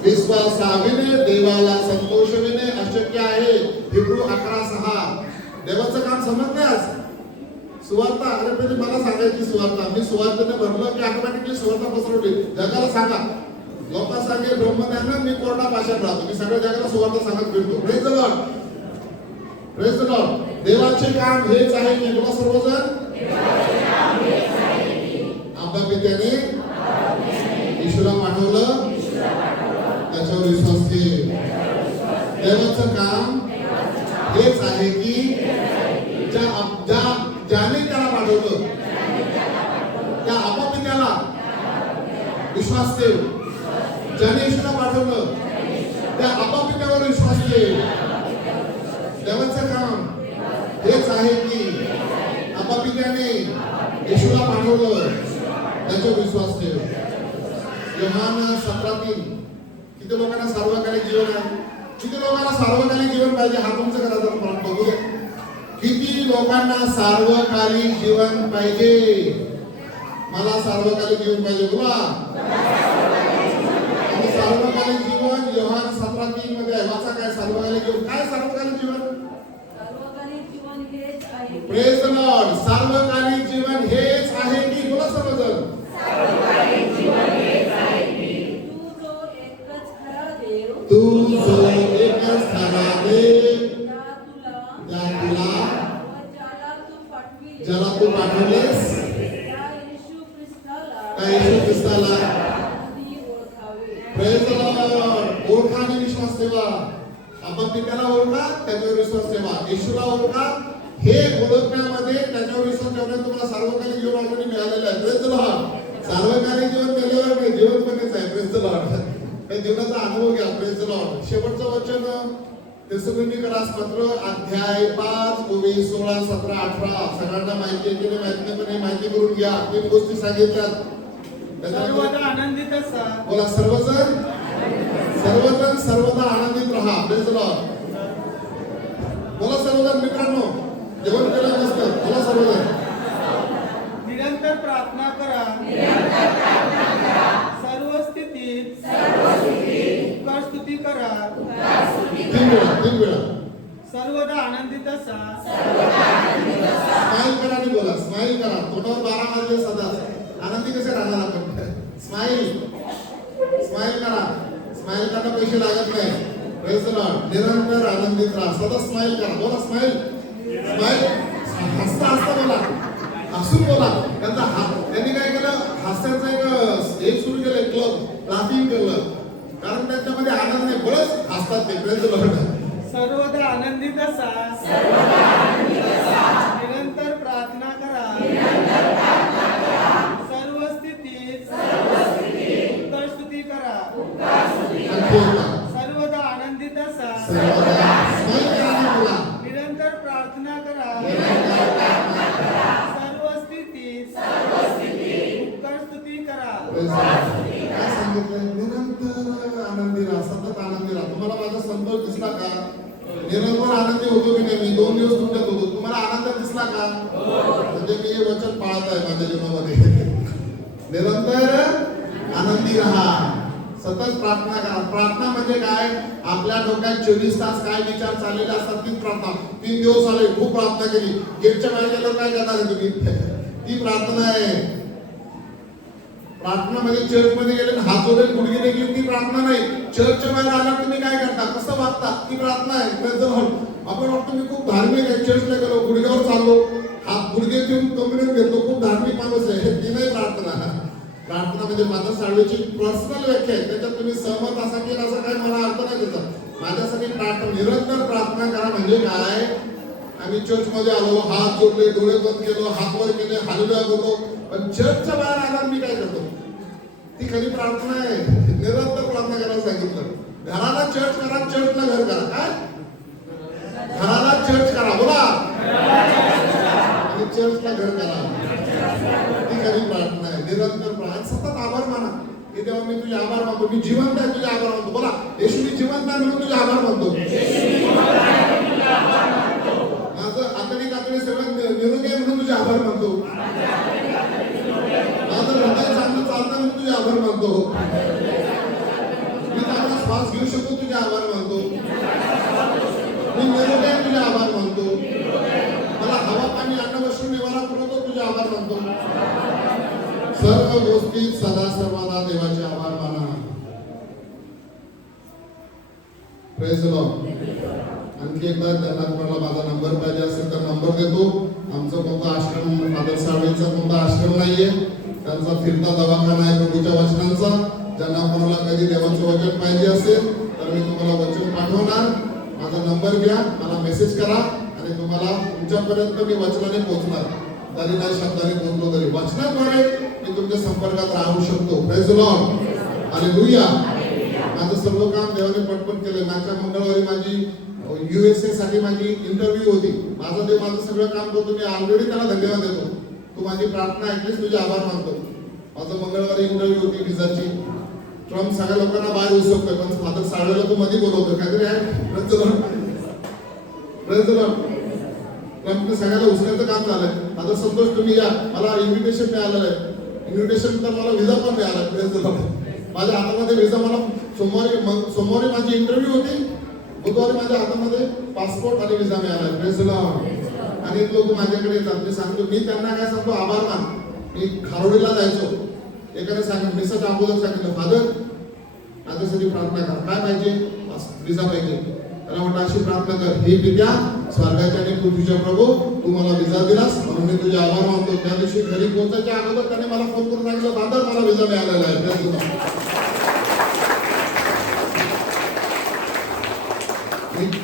विश्वासाविने देवाला संतोषविणे अशक्य आहे. हिब्रू 11:6. देवाचं काम समजले आज. सुवार्ता. अरे पहिले मला सांगायची सुवार्ता. मी सुवार्तेने भरलं की ऑटोमॅटिकली सुवार्ता पसरवली. जगाला सांगा. लोकांसारखे ब्रह्मज्ञान मी कोरडा भाषेत राहतो, मी सगळ्या जगाला सुवार्थ सांगत फिरतो. Praise the Lord, praise the Lord. देवाचे काम हेच आहे की बोला सर्वजण, आबा पित्याने येशूला पाठवलं, त्याच्यावर विश्वास ठेव. देवाचं काम हेच आहे की ज्याने त्याला पाठवलं त्या आबा पित्याला विश्वास ठेव. ज्याने येशूला पाठवलं त्या आबा पित्यावर विश्वास ठेव. देवाचं काम हेच आहे की आबा पित्याने येशूला पाठवलं, त्याच्यावर विश्वास ठेव. योहान 17:3. किती लोकांना सार्वकालिक जीवन आहे? किती लोकांना सार्वकालिक जीवन पाहिजे? हात उंच करा जरा आपण बघू दे. किती लोकांना सार्वकालिक जीवन पाहिजे? मला सार्वकालिक जीवन पाहिजे बोला. आणि सार्वकालिक जीवन योहान 17:3 मध्ये आहे. वाचा काय सार्वकालिक जीवन? काय सार्वकालिक जीवन? सार्वकालिक जीवन हेच आहे. Praise the Lord. सार्वकालिक जीवन हेच आहे की बोला सर्वजण. सार्वकालिक जीवन हेच आहे की तू जो एकच खरा देव, तू जो एकच खरा देव, त्या तुला व ज्याला तू पाठवलेस त्या येशू ख्रिस्ताला त्या येशू ख्रिस्ताला आधी ओळखावे. Praise the Lord. ओळखा आणि विश्वास ठेवा. आपण पित्याला ओळखा, त्याच्यावर विश्वास ठेवा. येशूला ओळखा. हे ओळखण्यामध्ये त्याच्यावर विश्वास ठेवण्यात तुम्हाला सार्वकालिक जीवन ऑलरेडी मिळालेलं आहे. Praise the Lord. सार्वकालिक जीवन मिळाल्यावर नाही, जीवनपणेच आहे. Praise the Lord. त्या जीवनाचा अनुभव घ्या. Praise the Lord. शेवटचं वचन तेसलोनिकरास पत्र अध्याय 5 ओवी 16 17 18. सगळ्यांना माहिती आहे की नाही माहिती नाही, पण हे माहिती करून घ्या. 3 गोष्टी सांगितल्यात. सर्वदा आनंदित असा. बोला सर्वजण, सर्वजण सर्वदा आनंदित राहा. Praise the Lord. बोला सर्वजण. मित्रांनो, जेवण केलं नसतं. बोला सर्वजण. निरंतर प्रार्थना करा. सर्व स्थितीत उपकार स्तुती करा. 3 वेळा सर्वदा आनंदित असा. स्माइल करा आणि बोला. स्माइल करा. तोंडावर 12 वाजले सदाच. आनंदी कसे राहणार आपण? स्माइल, स्माइल करा. स्माइल करता पैसे लागत नाही. Praise the Lord. निरंतर आनंदित राहा. सदा स्माइल करा. बोला स्माइल, स्माइल. हसता हसता बोला, हसून बोला. त्यांनी काय केलं? हास्याचं एक सुरू केलं, क्लब लाफिंग केलं. कारण त्यांच्यामध्ये आनंद नाही, बरंच हसतात ते. Praise the Lord. सर्वदा आनंदित असा. निरंतर प्रार्थना करा. सर्व स्थितीत उपकार स्तुती करा. आणखी एकदा. सर्वदा आनंदित असा. सर्वदा स्माइल करा आणि बोला. निरंतर प्रार्थना करा. सर्व स्थितीत उपकार स्तुती करा. Praise the Lord. काय सांगितलं? निरंतर आनंदी राहा, सतत आनंदी राहा. तुम्हाला माझा संतोष दिसला का? निरंतर आनंदी होतो की नाही? मी 2 दिवस तुमच्यात होतो. तुम्हाला आनंद दिसला का? म्हणजे मी हे वचन पाळत आहे माझ्या जीवनामध्ये. निरंतर आनंदी राहा, सतत प्रार्थना करा. प्रार्थना म्हणजे काय? आपल्या डोक्यात 24 तास काय विचार चाललेले असतात तीच प्रार्थना. 3 दिवस आले, खूप प्रार्थना केली. गेटच्या बाहेर गेल्यावर काय करणार आहे तुम्ही? ती प्रार्थना आहे. प्रार्थना म्हणजे चर्च मध्ये गेले हात जोडले गुडघे देखील ती प्रार्थना नाही. चर्चच्या बाहेर आला तुम्ही काय करता, कसं वागता, ती प्रार्थना आहे. Praise the Lord. आपण वाटतो मी खूप धार्मिक आहे, चर्चला गेलो, गुडघ्यावर चाललो, हात गुडघे घेऊन कमरेत घेतो, खूप धार्मिक माणूस आहे. ती नाही प्रार्थना. प्रार्थना म्हणजे माझ्या साडवेची पर्सनल व्याख्या आहे. त्याच्यात तुम्ही सहमत असा की असं काय मला अर्थ नाही त्याचा. माझ्यासाठी प्रार्थना, निरंतर प्रार्थना करा म्हणजे काय? आम्ही चर्च मध्ये आलो, हात जोडले, डोळे बंद केलो, हात वर केले, हालेलुया बोललो. पण चर्चच्या बाहेर आला मी काय करतो? ती खरी प्रार्थना आहे. निरंतर प्रार्थना करायला सांगितलं. घराला चर्च करा, चर्चला घर करा. काय? घराला चर्च करा, बोला. आणि चर्चला घर करा. ती खरी प्रार्थना आहे. निरंतर प्रार्थना, सतत आभार माना. हे देवा मी तुझे आभार मानतो, मी जिवंत आहे तुझे आभार मानतो. बोला, येशू मी जिवंत आहे म्हणून तुझे आभार मानतो. माझं आतडी सेवन निरोगी आहे म्हणून तुझे आभार मानतो. माझं हृदय चांगलं चालतं म्हणून तुझे आभार मानतो. मी चांगला श्वास घेऊ शकतो तुझे आभार मानतो. मी निरोगी आहे तुझे आभार मानतो. मला हवा पाणी अन्न वस्त्र निवारा पुरवतो तुझे आभार मानतो. सर्व गोष्टीत सदा सर्वदा देवाचे आभार माना. Praise the Lord. आणखी एकदा त्यांना कोणाला माझा नंबर पाहिजे असेल तर नंबर देतो. आमचा कोणता आश्रम, फादर साळवेचा कोणता आश्रम नाहीये, त्यांचा फिरता दवाखाना आहे प्रभूच्या वचनांचा. ज्यांना कोणाला कधी देवाचं वचन पाहिजे असेल तर मी तुम्हाला वचन पाठवणार. माझा नंबर घ्या, मला मेसेज करा आणि तुम्हाला तुमच्यापर्यंत मी वचनाने पोहोचणार. तरी नाही शब्दाने बोलतो तरी वचनाद्वारे मी तुमच्या संपर्कात राहू शकतो. Praise the Lord. हालेलुया. माझं सर्व काम देवाने पटपट केलं. मागच्या मंगळवारी माझी USA साठी माझी इंटरव्ह्यू होती. माझं सगळं काम करतो. मी ऑलरेडी त्याला धन्यवाद देतो. तू माझी प्रार्थना ऐकलीस, तुझे आभार मानतो. माझं मंगळवारी इंटरव्ह्यू होती विजाची. ट्रम्प सगळ्या लोकांना बाहेर येऊ शकतोय, पण फादर साळवेला तू मध्ये बोलवतो काहीतरी आहे. Praise the Lord. ट्रम्पने सगळ्याला उचलायचं काम झालंय. आता संतोष तुम्ही या, मला इन्व्हिटेशन मिळालेलं आहे. इन्व्हिटेशन तर मला विजा पण मिळाला. Praise the Lord. माझ्या हातामध्ये विजा, मला सोमवारी माझी इंटरव्ह्यू होती, बुधवारी माझ्या हातामध्ये पासपोर्ट आणि विजा मिळाला. Praise the Lord. आणि लोक माझ्याकडे येतात. मी सांगतो, मी त्यांना काय सांगतो, आभार मान. मी खारोडीला जायचो, एकाने सांगितलं, मिसच्या अगोदर सांगितलं, फादर माझ्यासाठी प्रार्थना कर, काय पाहिजे, विजा पाहिजे. त्याला म्हटलं अशी प्रार्थना कर, हे पित्या स्वर्गाच्या आणि पृथ्वीच्या प्रभू, तू मला विजा दिलास म्हणून मी तुझे आभार मानतो. त्या दिवशी घरी पोहोचायच्या अगोदर त्याने मला फोन करून सांगितलं, फादर मला विजा मिळालेला आहे. Praise the Lord.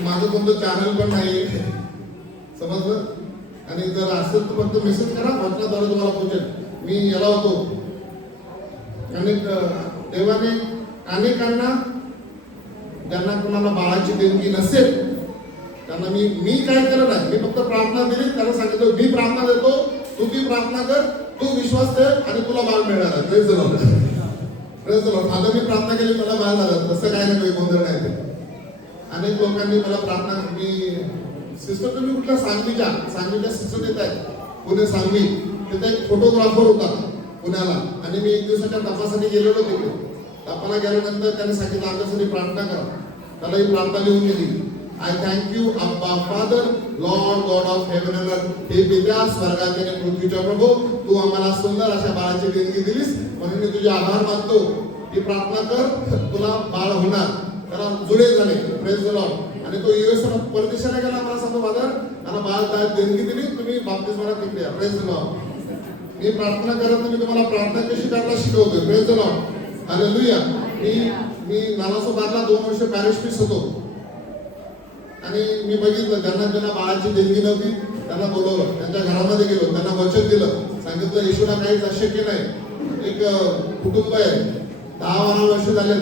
माझं कोणतं चॅनल पण नाही, समजलं. आणि जर असेल तर फक्त मेसेज करा, वचनाद्वारे तुम्हाला पोहोचेल. मी याला होतो आणि देवाने अनेकांना, ज्यांना कोणाला बाळाची देणगी नसेल त्यांना मी काय केलं नाही, मी फक्त प्रार्थना दिली. त्याला सांगितलं, मी प्रार्थना देतो, तू ती प्रार्थना कर, तू विश्वास ठेव आणि तुला बाळ मिळणार आहे. Praise the Lord. Praise the Lord. माझं मी प्रार्थना केली, मला बाळ झालं. तसं काय नाही, काही गोंधळ नाही. ते अनेक लोकांनी मला प्रार्थना, मी सिस्टर तुम्ही कुठल्या सांगलीच्या सिस्टर येत आहेत, पुणे सांगली. तिथे एक फोटोग्राफर होता पुण्याला, आणि मी एक दिवसाच्या तपासाठी गेलेलो तिकडे. तपाला गेल्यानंतर त्याने सांगितलं, आमच्यासाठी प्रार्थना करा. त्याला ही प्रार्थना लिहून दिली. आय थँक यू अब्बा father, Lord God of haven and अर्थ. हे पित्या स्वर्गाच्या आणि पृथ्वीच्या प्रभू, तू आम्हाला सुंदर अशा बाळाची देणगी दिलीस म्हणून मी तुझे आभार मानतो. ही प्रार्थना कर, तुला बाळ होणार. त्याला जुळे झाले. Praise the Lord. आणि तो US परदेशाला गेला. मला सांगतो, फादर त्याला बाळ देणगी दिली, तुम्ही बाप्तिस्माला तिकडे या. Praise the Lord. मी प्रार्थना करत, मी तुम्हाला प्रार्थना कशी करायला शिकवतोय. Praise the Lord. हालेलुया. मी नालासोबादला 2 वर्ष पॅरिश पीस होतो. आणि मी बघितलं, ज्यांना बाळाची देणगी नव्हती त्यांना बोलवलं, त्यांच्या घरामध्ये गेलो, त्यांना वचन दिलं, सांगितलं येशूला काहीच अशक्य नाही. एक कुटुंब आहे, 10-12 वर्ष झाले,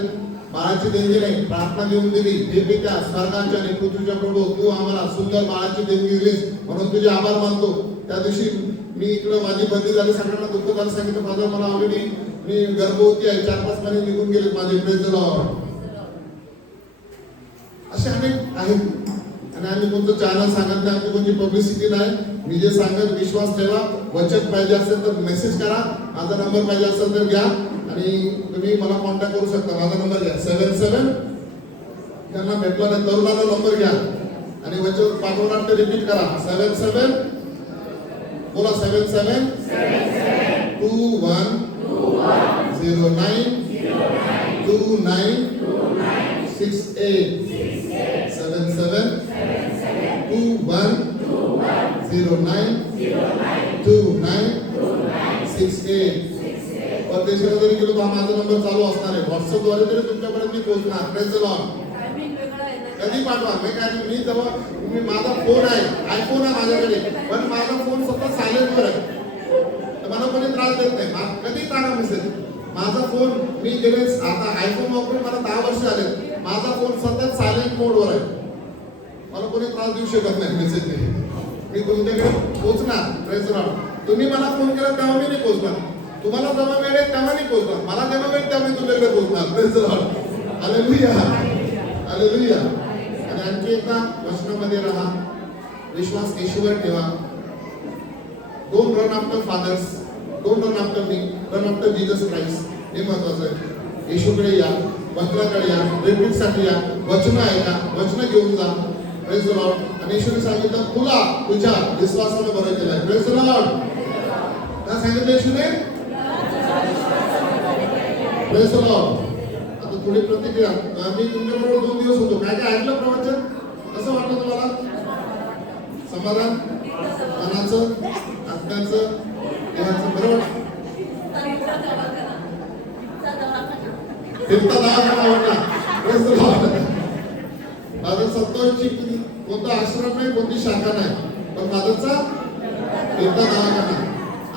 बाळाची देणगी नाही. प्रार्थना देऊन दिली, हे पित्या स्वर्गाच्या आणि पृथ्वीच्या प्रभू, तू आम्हाला सुंदर बाळाची देणगी दिलीस म्हणून तुझे आभार मानतो. त्या दिवशी मी इकडं माझी बदली झाली, सगळ्यांना दुःख झालं. सांगितलं, फादर मला ऑलरेडी मी गर्भवती आहे, 4-5 महिने निघून गेले माझे. Praise the Lord. असे अनेक आहेत. आणि आम्ही कोणतं चॅनल सांगत नाही, आमची कोणती पब्लिसिटी नाही. मी जे सांगत, विश्वास ठेवा. वचन पाहिजे असेल तर मेसेज करा, माझा नंबर पाहिजे असेल तर घ्या आणि तुम्ही मला कॉन्टॅक्ट करू शकता. माझा नंबर घ्या 77. ज्यांना भेटला नाही तरुणाला नंबर घ्या आणि वचन पाठवणार ते रिपीट करा. 77 बोला, 77 21 09 29 68. 77 21 09 29 68. परदेशाला जरी गेलो तर माझा नंबर चालू असणार आहे. व्हॉट्सअपद्वारे तरी तुमच्यापर्यंत मी पोहोचणार. Praise the Lord. टायमिंग वेगळा आहे ना. कधी पाठवा. मी काय, मी जेव्हा माझा फोन आहे, आयफोन आहे माझ्याकडे, पण माझा फोन स्वतः सायलेंटवर आहे. मला कोणी त्रास देत नाही. कधी टाका मेसेज. माझा फोन, मी गेले आता आयफोन वापरून मला 10 वर्ष आले, माझा फोन सतत सायलेंट मोडवर आहे. मला कोणी त्रास देऊ शकत नाही मेसेजने. मी तुमच्याकडे पोहोचणार. Praise the Lord. तुम्ही मला फोन केला तेव्हा मी नाही पोहोचणार, तुम्हाला जेव्हा वेळ आहे तेव्हा नाही पोहोचणार, मला जेव्हा वेळ तेव्हा मी तुमच्याकडे पोहोचणार. Praise the Lord. Hallelujah. Hallelujah. आणि आणखी एकदा वचनामध्ये राहा, विश्वास येशूवर ठेवा. Don't run after fathers, don't run after me, run after Jesus Christ. हे महत्वाचं आहे. येशूकडे या, वचनाकडे या, रिपीटसाठी या, वचन ऐका, वचन घेऊन जा. Praise the Lord. आणि येशूने सांगितलं, तुला तुझ्या विश्वासाने बरं केलंय. Praise the Lord. काय सांगितलं येशूने? Praise the Lord. आता आता थोडी प्रतिक्रिया. मी तुमच्याबरोबर 2 दिवस होतो. काय काय ऐकलं प्रवचन? कसं वाटलं तुम्हाला? समाधान मनाचं, आत्म्याचं, देहाचं बरं वाटलं? फिरता दवाखाना आवडला. Praise the Lord. फादर संतोषची कोणता आश्रम नाही, कोणती शाखा नाही, पण फादरचा फिरता दवाखाना.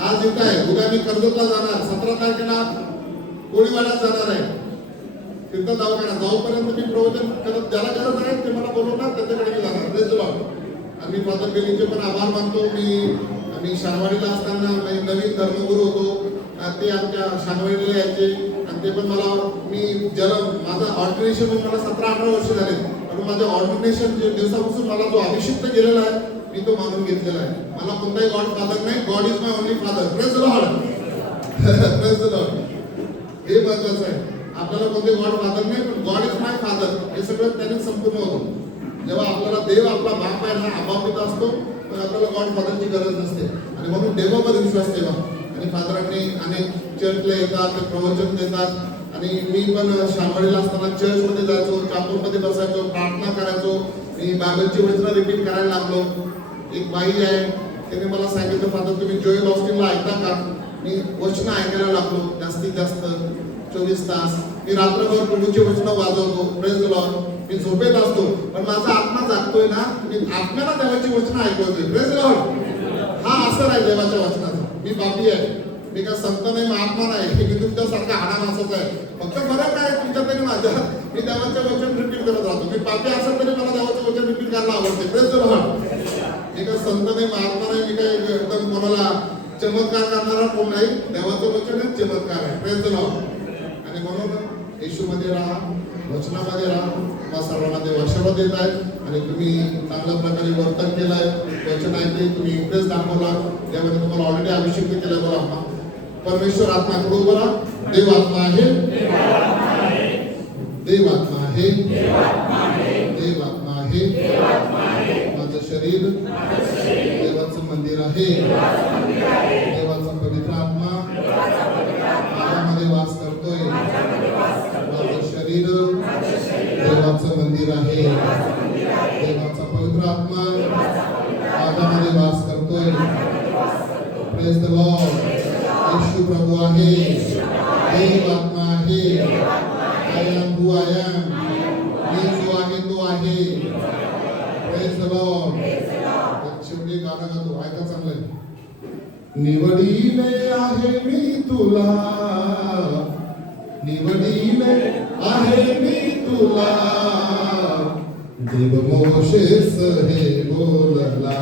आज इथं आहे, उद्या मी कर्जतला जाणार, 17 तारखेला कोळीवाड्यात जाणार आहे. फिरता दवाखाना जाऊपर्यंत मी प्रवचन करत, ज्याला गरज आहे ते मला बोलवणार, त्याच्याकडे मी जाणार. Praise the Lord. आणि फादर बेलीचे पण आभार मानतो. मी शानवाडीला असताना नवीन धर्मगुरू होतो, ते आमच्या शानवाडीला यायचे आणि ते पण मला माझं ऑर्डिनेशन होऊन मला 17-18 वर्ष झाले, पण माझ्या ऑर्डिनेशन दिवसापासून मला जो अभिषिक्त केलेला आहे मी तो मानून घेतलेला आहे. मला कोणताही गॉड फादर नाही, God is my only father. Praise the Lord. Praise the Lord. हे महत्वाचं आहे. आपल्याला कोणते गॉड फादर नाही, पण गॉड इज माय फादर हे सगळं त्याने संपूर्ण होतं. जेव्हा आपल्याला देव आपला बाप आहे ना, अबापित असतो, तर आपल्याला गॉड फादरची गरज नसते. आणि म्हणून देवावर विश्वास ठेवा. आणि फादरांनी अनेक चर्चला येतात, ते प्रवचन देतात. आणि मी पण शांभळीला असताना चर्चमध्ये जायचो, चॅपलमध्ये बसायचो, प्रार्थना करायचो. मी बायबलची वचनं रिपीट करायला लागलो. एक बाई आहे, त्याने मला सांगितलं, फादर तुम्ही जोएल ऑस्टिनला ऐकता का? मी वचनं ऐकायला लागलो जास्तीत जास्त 24 तास. मी रात्रभर प्रभूची वचनं वाजवतो. Praise the Lord. मी झोपेत असतो, पण माझा आत्मा जागतोय ना, मी आत्म्याला देवाची वचनं ऐकवतोय. Praise the Lord. हा असं आहे देवाच्या वचनाचं. मी बापी आहे, मी काय संत नाही, महात्मा नाही, मी तुमच्यासारखा हाडा माणसाचा आहे. फक्त फरक आहे तुमच्यात आणि माझ्यात, मी देवाचं वचन रिपीट करत राहतो. मी पापी असेल तरी मला देवाचं वचन रिपीट करायला आवडते. Praise the Lord. मी काय संत नाही, महात्मा नाही, मी काय एकदम कोणाला चमत्कार करणारा कोण नाही. देवाचं वचनच चमत्कार आहे. Praise the Lord. आणि म्हणून येशूमध्ये राहा, वचनामध्ये राहा. मला सर्वांना देव आशीर्वाद देत आहेत. आणि तुम्ही चांगल्या प्रकारे वर्तन केलंय, वचन ऐकले, तुम्ही इंटरेस्ट दाखवला, त्यामध्ये तुम्हाला ऑलरेडी अभिषेक केला. बघा, परमेश्वर आत्मा कडून बघा, देव आत्मा आहे, देव आत्मा आहे, देव आत्मा आहे. माझं शरीर देवाचं मंदिर आहे. देवाचा पवित्र आत्मा माझ्यामध्ये वास करतोय. माझं शरीर देवाचं मंदिर आहे. देवाचा पवित्र आत्मा माझ्यामध्ये वास करतोय. Praise the Lord. येशू प्रभू आहे, देव आत्मा आहे. I am who I am. मी जो आहे तो आहे. Praise the Lord. शेवटी गाणं गातो, ऐका चांगलं. निवडीले आहे मी तुला, निवडीले आहे मी तुला. देव मोशेस हे बोलला,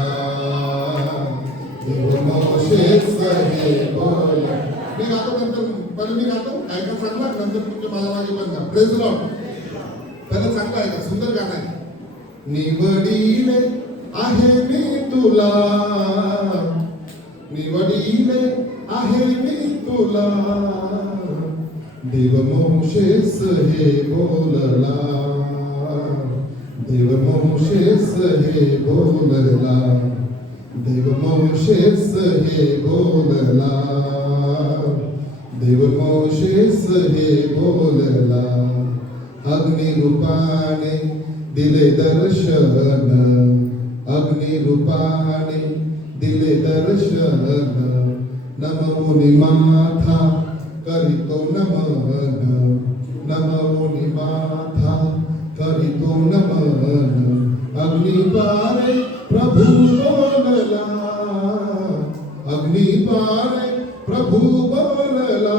देव मोशेस हे बोलला. मी गातो, नंतर पहिले मी गातो, ऐका चांगला, नंतर तुमच्या मला मागे पण गा. Praise the Lord. पहिलं चांगलं ऐका, सुंदर गाणं आहे. निवडीले आहे मी तुला, निवडीले आहे मी तुला. देव मोशेस हे बोलला, देव मोशेस हे बोलला, देव मोशेस हे बोलला, देव मोशेस हे बोलला. अग्निरूपाने दिले दर्शन, अग्निरूपाने दिले दर्शन. नमवुनि माथा करितो नमन, नमवुनि माथा करितो नमन. अग्निपारे प्रभु बोलला, अग्निपारे प्रभु बोलला.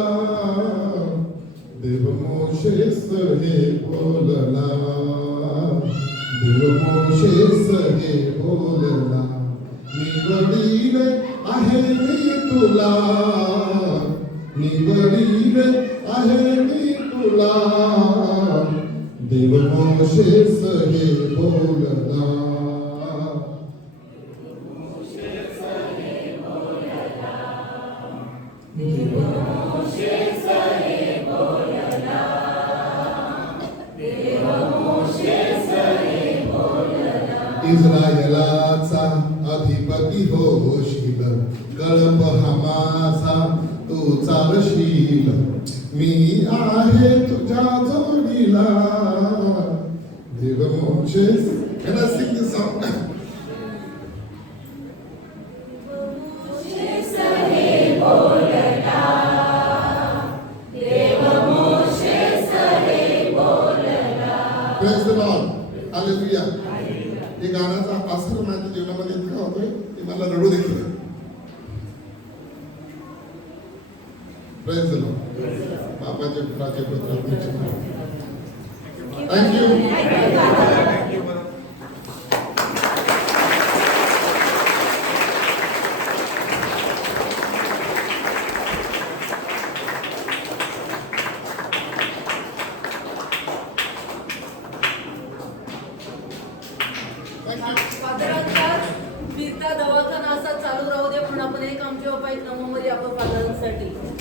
देव मोशेस हे बोलला, देव मोशेस हे बोलला. निवडीले आहे मी तुला, निवडीले आहे मी तुला. देव मोशेस हे बोलला. इस्रायलाचा अधिपती होशील, कळप हा माझा तू चालशील मी आहे तुझ्या जोडीला देव मोक्षेस Can I sing this song? Praise the Lord. Hallelujah. हे गाण्याचा असर माझ्या जीवनामध्ये इतका होतोय की मला रडू देखील. Praise the Lord. बापाचे पुत्राचे पुत्र. Thank you. Thank you, brother. Thank you. फादरांचा फिरता दवाखाना असा चालू राहू दे, पण आपण एक आमच्या बाबा एक नमो मरी आपल्या फादरांसाठी